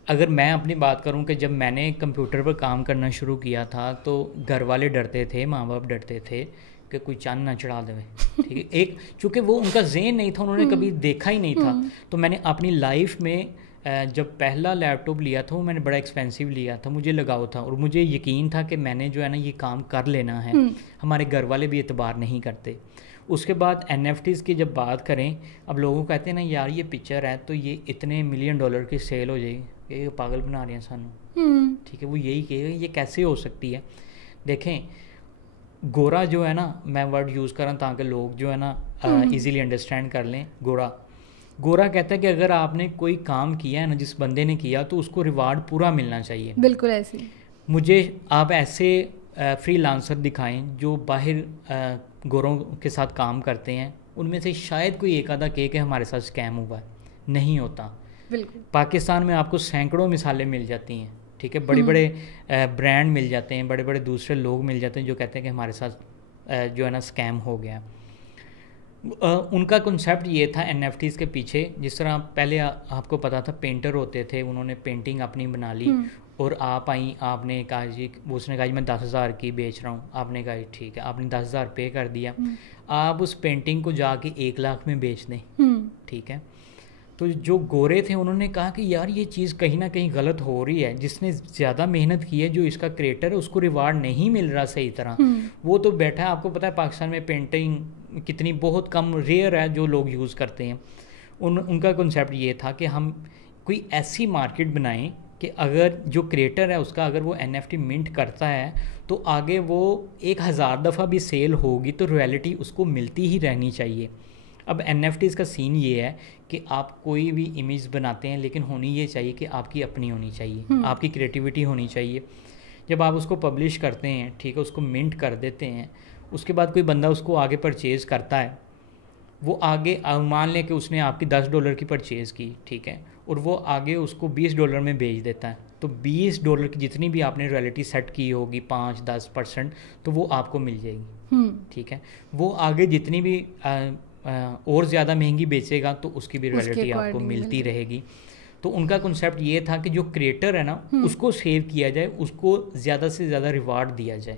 अगर मैं अपनी बात करूं कि जब मैंने कंप्यूटर पर काम करना शुरू किया था तो घर वाले डरते थे, माँ बाप डरते थे कि कोई चांद ना चढ़ा देवे, ठीक है। एक चूँकि वो उनका ज़हन नहीं था, उन्होंने कभी देखा ही नहीं था। तो मैंने अपनी लाइफ में जब पहला लैपटॉप लिया था वो मैंने बड़ा एक्सपेंसिव लिया था, मुझे लगाव था और मुझे यकीन था कि मैंने जो है ना ये काम कर लेना है। हमारे घर वाले भी एतबार नहीं करते। उसके बाद NFTs की जब बात करें, अब लोगों कहते हैं ना यार ये पिक्चर है तो ये इतने $1 मिलियन की सेल हो जाएगी, ये पागल बना रहे हैं सानू, ठीक है। वो यही कहेगा ये कैसे हो सकती है। देखें गोरा जो है ना, मैं वर्ड यूज़ कर रहा हूँ ताकि लोग जो है ना ईज़िली अंडरस्टैंड कर लें। गोरा कहता है कि अगर आपने कोई काम किया है ना, जिस बंदे ने किया, तो उसको रिवार्ड पूरा मिलना चाहिए। बिल्कुल ऐसे। मुझे आप ऐसे फ्रीलांसर दिखाएं जो बाहर गोरों के साथ काम करते हैं, उनमें से शायद कोई एक आधा के हमारे साथ स्कैम हुआ है, नहीं होता। बिल्कुल। पाकिस्तान में आपको सैकड़ों मिसालें मिल जाती हैं, ठीक है। बड़े बड़े ब्रांड मिल जाते हैं, बड़े बड़े दूसरे लोग मिल जाते हैं जो कहते हैं कि हमारे साथ जो है ना स्कैम हो गया। उनका कॉन्सेप्ट ये था NFTs के पीछे, जिस तरह पहले आपको पता था पेंटर होते थे, उन्होंने पेंटिंग अपनी बना ली और आप आई, आपने कहा जी, उसने कहा जी मैं 10,000 की बेच रहा हूँ, आपने कहा ठीक है, आपने 10,000 पे कर दिया। आप उस पेंटिंग को जाके 1 लाख में बेच दें, ठीक है। तो जो गोरे थे उन्होंने कहा कि यार ये चीज़ कहीं ना कहीं गलत हो रही है, जिसने ज़्यादा मेहनत की है, जो इसका क्रिएटर है, उसको रिवार्ड नहीं मिल रहा सही तरह। वो तो बैठा है, आपको पता है पाकिस्तान में पेंटिंग कितनी बहुत कम रेयर है जो लोग यूज़ करते हैं। उनका कॉन्सेप्ट ये था कि हम कोई ऐसी मार्केट बनाएं कि अगर जो क्रिएटर है उसका अगर वो NFT मिंट करता है तो आगे वो 1000 दफ़ा भी सेल होगी तो रॉयल्टी उसको मिलती ही रहनी चाहिए। अब NFTs का सीन ये है कि आप कोई भी इमेज बनाते हैं, लेकिन होनी ये चाहिए कि आपकी अपनी होनी चाहिए, आपकी क्रिएटिविटी होनी चाहिए। जब आप उसको पब्लिश करते हैं, ठीक है, उसको मिंट कर देते हैं, उसके बाद कोई बंदा उसको आगे परचेज़ करता है, वो आगे मान लें कि उसने आपकी $10 की परचेज़ की, ठीक है, और वो आगे उसको $20 में बेच देता है, तो $20 की जितनी भी आपने रॉयल्टी सेट की होगी 5-10% तो वो आपको मिल जाएगी, ठीक है। वो आगे जितनी भी और ज़्यादा महंगी बेचेगा तो उसकी भी रॉयल्टी आपको मिलती रहेगी। तो उनका कॉन्सेप्ट ये था कि जो क्रिएटर है ना उसको सेव किया जाए, उसको ज़्यादा से ज़्यादा रिवार्ड दिया जाए।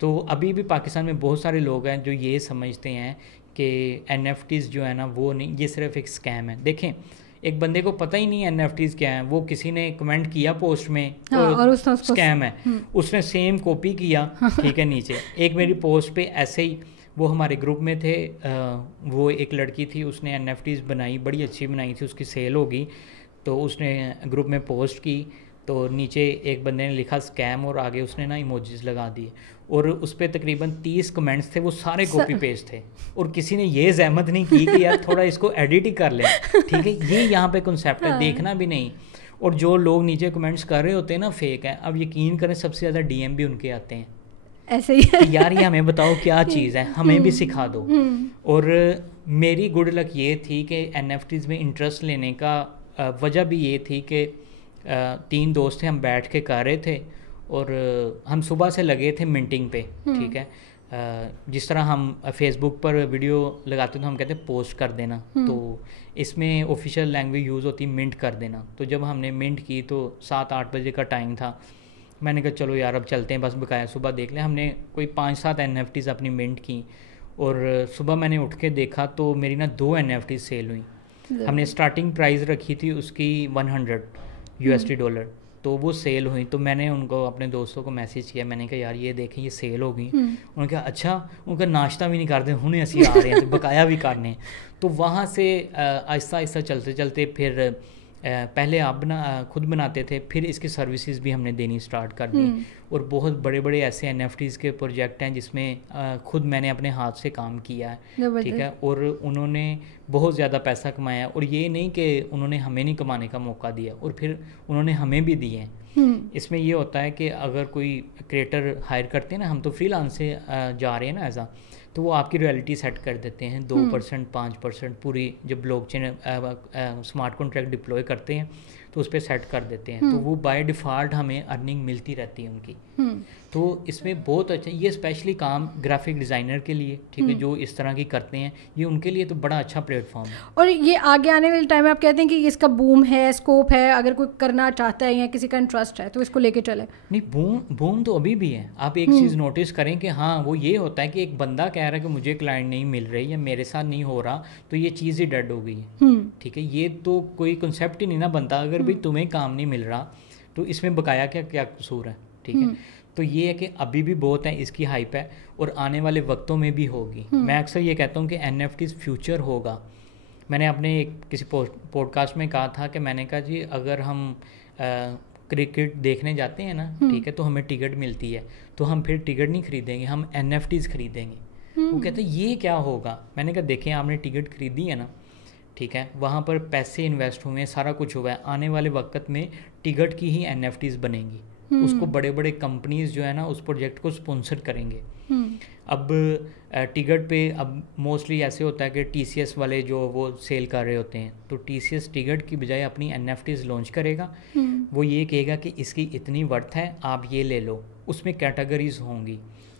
तो अभी भी पाकिस्तान में बहुत सारे लोग हैं जो ये समझते हैं कि NFTs जो है ना वो नहीं, ये सिर्फ एक स्कैम है। देखें, एक बंदे को पता ही नहीं है NFTs क्या है, वो किसी ने कमेंट किया पोस्ट में और उसने स्कैम है, उसने सेम कॉपी किया, ठीक है, नीचे एक मेरी पोस्ट पे ऐसे ही, वो हमारे ग्रुप में थे, वो एक लड़की थी, उसने NFTs बनाई, बड़ी अच्छी बनाई थी, उसकी सेल होगी, तो उसने ग्रुप में पोस्ट की, तो नीचे एक बंदे ने लिखा स्कैम और आगे उसने ना इमोजीज लगा दिए, और उस पर तकरीबन 30 कमेंट्स थे, वो सारे कॉपी पेस्ट थे, और किसी ने ये जहमत नहीं की कि यार थोड़ा इसको एडिट ही कर लें, ठीक है। ये यहाँ पे कॉन्सेप्ट है, देखना भी नहीं। और जो लोग नीचे कमेंट्स कर रहे होते हैं ना फेक है, अब यकीन करें सबसे ज़्यादा DM भी उनके आते हैं ऐसे ही है। यार ये हमें बताओ क्या चीज़ है, हमें भी सिखा दो। और मेरी गुड लक ये थी कि NFTs में इंटरेस्ट लेने का वजह भी ये थी कि 3 दोस्त थे, हम बैठ के कर रहे थे, और हम सुबह से लगे थे मिंटिंग पे, ठीक है। जिस तरह हम फेसबुक पर वीडियो लगाते तो हम कहते पोस्ट कर देना, तो इसमें ऑफिशियल लैंग्वेज यूज़ होती मिंट कर देना। तो जब हमने मिंट की तो 7-8 बजे का टाइम था, मैंने कहा चलो यार अब चलते हैं, बस बकाया सुबह देख लें। हमने कोई 5-7 NFTs अपनी मिंट की, और सुबह मैंने उठ के देखा तो मेरी ना 2 NFTs सेल हुई। हमने स्टार्टिंग प्राइस रखी थी उसकी $100, तो वो सेल हुई। तो मैंने उनको, अपने दोस्तों को मैसेज किया, मैंने कहा यार ये देखें ये सेल हो गई। उन्होंने कहा अच्छा, उनका नाश्ता भी नहीं करते, हुने असी आ रहे हैं तो बकाया भी करने। तो वहाँ से आहिस्ता आहिस्ता चलते चलते फिर पहले आप खुद बनाते थे, फिर इसकी सर्विसेज भी हमने देनी स्टार्ट कर दी, और बहुत बड़े बड़े ऐसे NFTs के प्रोजेक्ट हैं जिसमें खुद मैंने अपने हाथ से काम किया है, ठीक है, और उन्होंने बहुत ज़्यादा पैसा कमाया। और ये नहीं कि उन्होंने हमें नहीं कमाने का मौका दिया, और फिर उन्होंने हमें भी दिए हैं। इसमें ये होता है कि अगर कोई क्रिएटर हायर करते हैं ना, हम तो फ्रीलांस से जा रहे हैं ना ऐसा, तो वो आपकी रॉयल्टी सेट कर देते हैं 2%, 5% पूरी। जब ब्लॉकचेन स्मार्ट कॉन्ट्रैक्ट डिप्लॉय करते हैं तो उस पर सेट कर देते हैं, तो वो बाय डिफ़ॉल्ट हमें अर्निंग मिलती रहती है उनकी। तो इसमें बहुत अच्छा, ये स्पेशली काम ग्राफिक डिज़ाइनर के लिए, ठीक है, जो इस तरह की करते हैं, ये उनके लिए तो बड़ा अच्छा प्लेटफॉर्म है। और ये आगे आने वाले टाइम में आप कहते हैं कि इसका बूम है, स्कोप है, अगर कोई करना चाहता है या किसी का इंटरेस्ट है तो इसको लेके चले। नहीं, बूम तो अभी भी है। आप एक चीज़ नोटिस करें कि हाँ, वो ये होता है कि एक बंदा कह रहा है कि मुझे क्लाइंट नहीं मिल रही या मेरे साथ नहीं हो रहा, तो ये चीज़ ही डेड हो गई है, ठीक है। ये तो कोई कंसेप्ट ही नहीं ना बनता। अगर भी तुम्हें काम नहीं मिल रहा तो इसमें बकाया क्या कसूर है, ठीक है। तो ये है कि अभी भी बहुत है, इसकी हाइप है, और आने वाले वक्तों में भी होगी। मैं अक्सर ये कहता हूँ कि NFTs फ्यूचर होगा। मैंने अपने किसी पॉडकास्ट में कहा था कि मैंने कहा जी अगर हम क्रिकेट देखने जाते हैं ना, ठीक है, तो हमें टिकट मिलती है, तो हम फिर टिकट नहीं खरीदेंगे, हम NFTs खरीदेंगे। वो कहते हैं ये क्या होगा। मैंने कहा देखें, आपने टिकट खरीदी है ना, ठीक है, वहाँ पर पैसे इन्वेस्ट हुए हैं, सारा कुछ हुआ है, आने वाले वक्त में टिकट की ही NFTs बनेंगी। उसको बड़े बड़े कंपनीज जो है ना उस प्रोजेक्ट को स्पॉन्सर करेंगे। अब टिकट पे अब मोस्टली ऐसे होता है कि TCS वाले जो वो सेल कर रहे होते हैं, तो TCS टिकट की बजाय अपनी NFTs लॉन्च करेगा। वो ये कहेगा कि इसकी इतनी वर्थ है, आप ये ले लो। उसमें कैटेगरीज होंगी,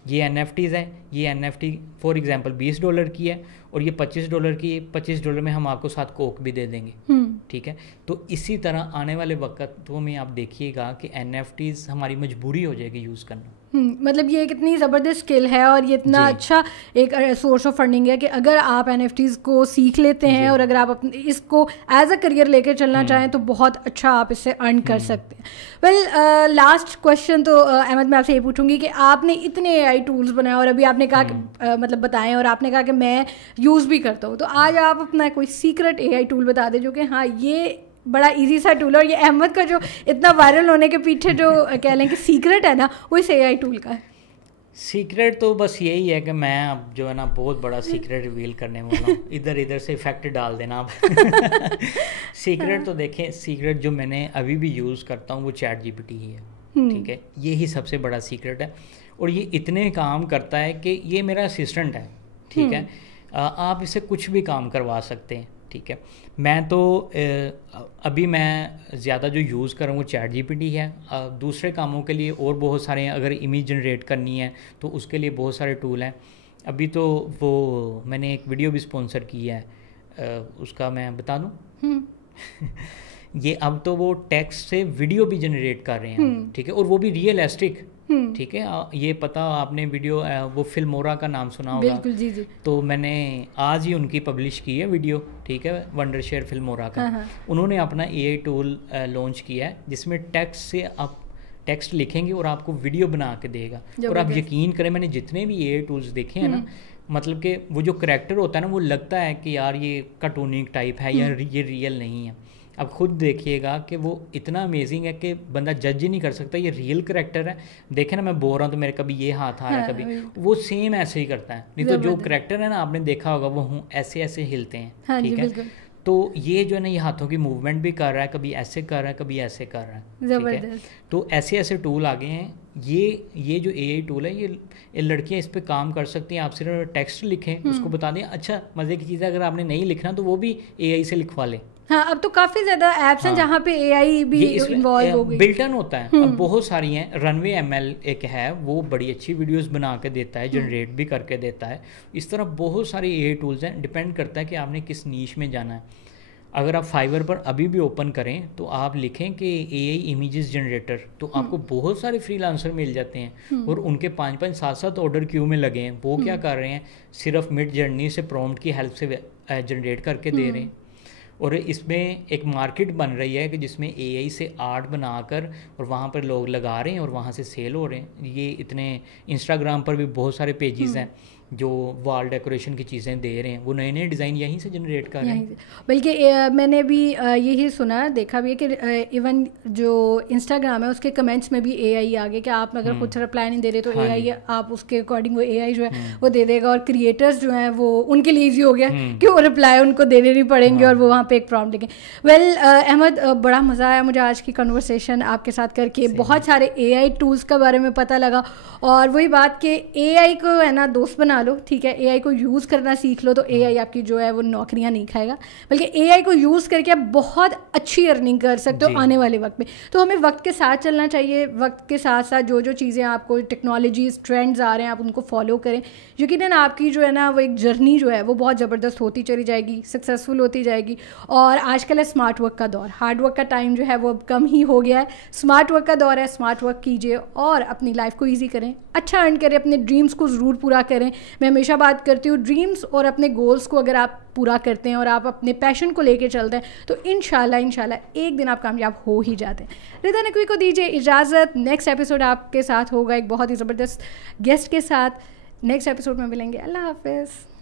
ये NFTs है, ये NFT फॉर एग्जांपल $20 की है, और ये $25 की, $25 में हम आपको साथ कोक भी दे देंगे, ठीक है। तो इसी तरह आने वाले वक्तों में आप देखिएगा कि NFTs हमारी मजबूरी हो जाएगी यूज़ करना। मतलब ये एक इतनी ज़बरदस्त स्किल है और ये इतना अच्छा एक सोर्स ऑफ फंडिंग है कि अगर आप NFTs को सीख लेते हैं और अगर आप अपने इसको एज अ करियर लेकर चलना चाहें तो बहुत अच्छा आप इससे अर्न कर सकते हैं। वेल, लास्ट क्वेश्चन तो अहमद मैं आपसे ये पूछूंगी कि आपने इतने AI टूल्स बनाए और अभी आपने कहा कि मतलब बताएं, और आपने कहा कि मैं यूज़ भी करता हूँ, तो आज आप अपना कोई सीक्रेट AI टूल बता दें जो कि हाँ ये बड़ा इजी सा टूल है, और ये अहमद का जो इतना वायरल होने के पीछे जो कह लें कि सीक्रेट है ना, वो इस AI टूल का है। सीक्रेट तो बस यही है कि मैं अब जो है ना बहुत बड़ा सीक्रेट रिवील करने वाला हूँ। इधर से इफेक्ट डाल देना आप। सीक्रेट तो देखें, सीक्रेट जो मैंने अभी भी यूज़ करता हूँ वो ChatGPT ही है, ठीक है। ये ही सबसे बड़ा सीक्रेट है, और ये इतने काम करता है कि ये मेरा असिस्टेंट है, ठीक है। आप इससे कुछ भी काम करवा सकते हैं, ठीक है। मैं तो अभी मैं ज़्यादा जो यूज़ कर रहा हूँ वो ChatGPT है। दूसरे कामों के लिए और बहुत सारे हैं, अगर इमेज जनरेट करनी है तो उसके लिए बहुत सारे टूल हैं। अभी तो वो मैंने एक वीडियो भी स्पॉन्सर की है, उसका मैं बता दूँ। ये अब तो वो टेक्स्ट से वीडियो भी जनरेट कर रहे हैं, ठीक है, और वो भी रियलिस्टिक, ठीक है। ये पता आपने वीडियो वो फिल्मोरा का नाम सुना होगा? बिल्कुल, जी जी। तो मैंने आज ही उनकी पब्लिश की है वीडियो, ठीक है, वंडर शेयर फिल्मोरा का। उन्होंने अपना AI टूल लॉन्च किया है जिसमें टेक्स्ट से आप टेक्स्ट लिखेंगे और आपको वीडियो बना के देगा। और आप यकीन करें, मैंने जितने भी AI टूल्स देखे हैं ना, मतलब कि वो जो करैक्टर होता है ना, वो लगता है कि यार ये कार्टूनिक टाइप है या ये रियल नहीं है। अब खुद देखिएगा कि वो इतना अमेजिंग है कि बंदा जज ही नहीं कर सकता ये रियल करैक्टर है। देखे ना, मैं बोल रहा हूँ तो मेरे कभी ये हाथ आ रहा है, कभी वो सेम ऐसे ही करता है। नहीं तो जो करैक्टर है ना, आपने देखा होगा, वो ऐसे ऐसे हिलते हैं, ठीक है। तो ये जो है ना, ये हाथों की मूवमेंट भी कर रहा है, कभी ऐसे कर रहा है, कभी ऐसे कर रहा है, ठीक है। तो ऐसे ऐसे टूल आ गए हैं। ये जो AI टूल है, ये लड़कियां इस पे काम कर सकती हैं। आप सिर्फ टेक्स्ट लिखें, उसको बता दें। अच्छा, मज़े की चीज़ है, अगर आपने नहीं लिखना तो वो भी AI से लिखवा लें। हाँ, अब तो काफ़ी ज़्यादा ऐप्स हैं जहाँ पे AI भी इन्वॉल्व हो गई, बिल्ट इन होता है। अब बहुत सारी हैं। रनवे ML एक है, वो बड़ी अच्छी वीडियोस बना के देता है, जनरेट भी करके देता है। इस तरह बहुत सारी AI टूल्स हैं। डिपेंड करता है कि आपने किस नीश में जाना है। अगर आप फाइवर पर अभी भी ओपन करें तो आप लिखें कि AI इमेजेस जनरेटर, तो आपको बहुत सारे फ्रीलांसर मिल जाते हैं और उनके 5-5, 7-7 ऑर्डर क्यू में लगे हैं। वो क्या कर रहे हैं, सिर्फ मिड जर्नी से प्रॉम्प्ट की हेल्प से जनरेट करके दे रहे हैं। और इसमें एक मार्केट बन रही है कि जिसमें AI से आर्ट बनाकर और वहाँ पर लोग लगा रहे हैं और वहाँ से सेल हो रहे हैं। ये इतने इंस्टाग्राम पर भी बहुत सारे पेजेस हैं जो वॉल डेकोरेशन की चीज़ें दे रहे हैं, वो नए नए डिज़ाइन यहीं से जनरेट कर रहे हैं। बल्कि मैंने भी यही सुना, देखा भी है कि इवन जो इंस्टाग्राम है उसके कमेंट्स में भी AI आ गए कि आप अगर खुद से रिप्लाई नहीं दे रहे तो AI आप उसके अकॉर्डिंग वो AI जो है वो दे देगा। और क्रिएटर्स जो हैं वो उनके लिए ईजी हो गया कि वो रिप्लाई उनको देने नहीं पड़ेंगे और वो वहाँ पे एक प्रॉम्प्ट देंगे। वेल अहमद, बड़ा मज़ा आया मुझे आज की कन्वर्सेशन आपके साथ करके। बहुत सारे AI टूल्स के बारे में पता लगा और वही बात कि AI को है ना दोस्त बना लो, ठीक है। AI को यूज़ करना सीख लो तो AI आपकी जो है वो नौकरियां नहीं खाएगा, बल्कि AI को यूज़ करके आप बहुत अच्छी अर्निंग कर सकते हो आने वाले वक्त में। तो हमें वक्त के साथ चलना चाहिए। वक्त के साथ साथ जो जो चीज़ें आपको टेक्नोलॉजीज ट्रेंड्स आ रहे हैं आप उनको फॉलो करें। यकीनन आपकी जो है ना वो एक जर्नी जो है वो बहुत ज़बरदस्त होती चली जाएगी, सक्सेसफुल होती जाएगी। और आजकल है स्मार्ट वर्क का दौर, हार्ड वर्क का टाइम जो है वो अब कम ही हो गया है। स्मार्ट वर्क का दौर है, स्मार्ट वर्क कीजिए और अपनी लाइफ को ईजी करें, अच्छा अर्न करें, अपने ड्रीम्स को ज़रूर पूरा करें। मैं हमेशा बात करती हूँ, ड्रीम्स और अपने गोल्स को अगर आप पूरा करते हैं और आप अपने पैशन को लेके चलते हैं तो इंशाल्लाह एक दिन आप कामयाब हो ही जाते हैं। रिदा नकवी को दीजिए इजाज़त। नेक्स्ट एपिसोड आपके साथ होगा एक बहुत ही ज़बरदस्त गेस्ट के साथ। नेक्स्ट एपिसोड में मिलेंगे। अल्लाह हाफिज़।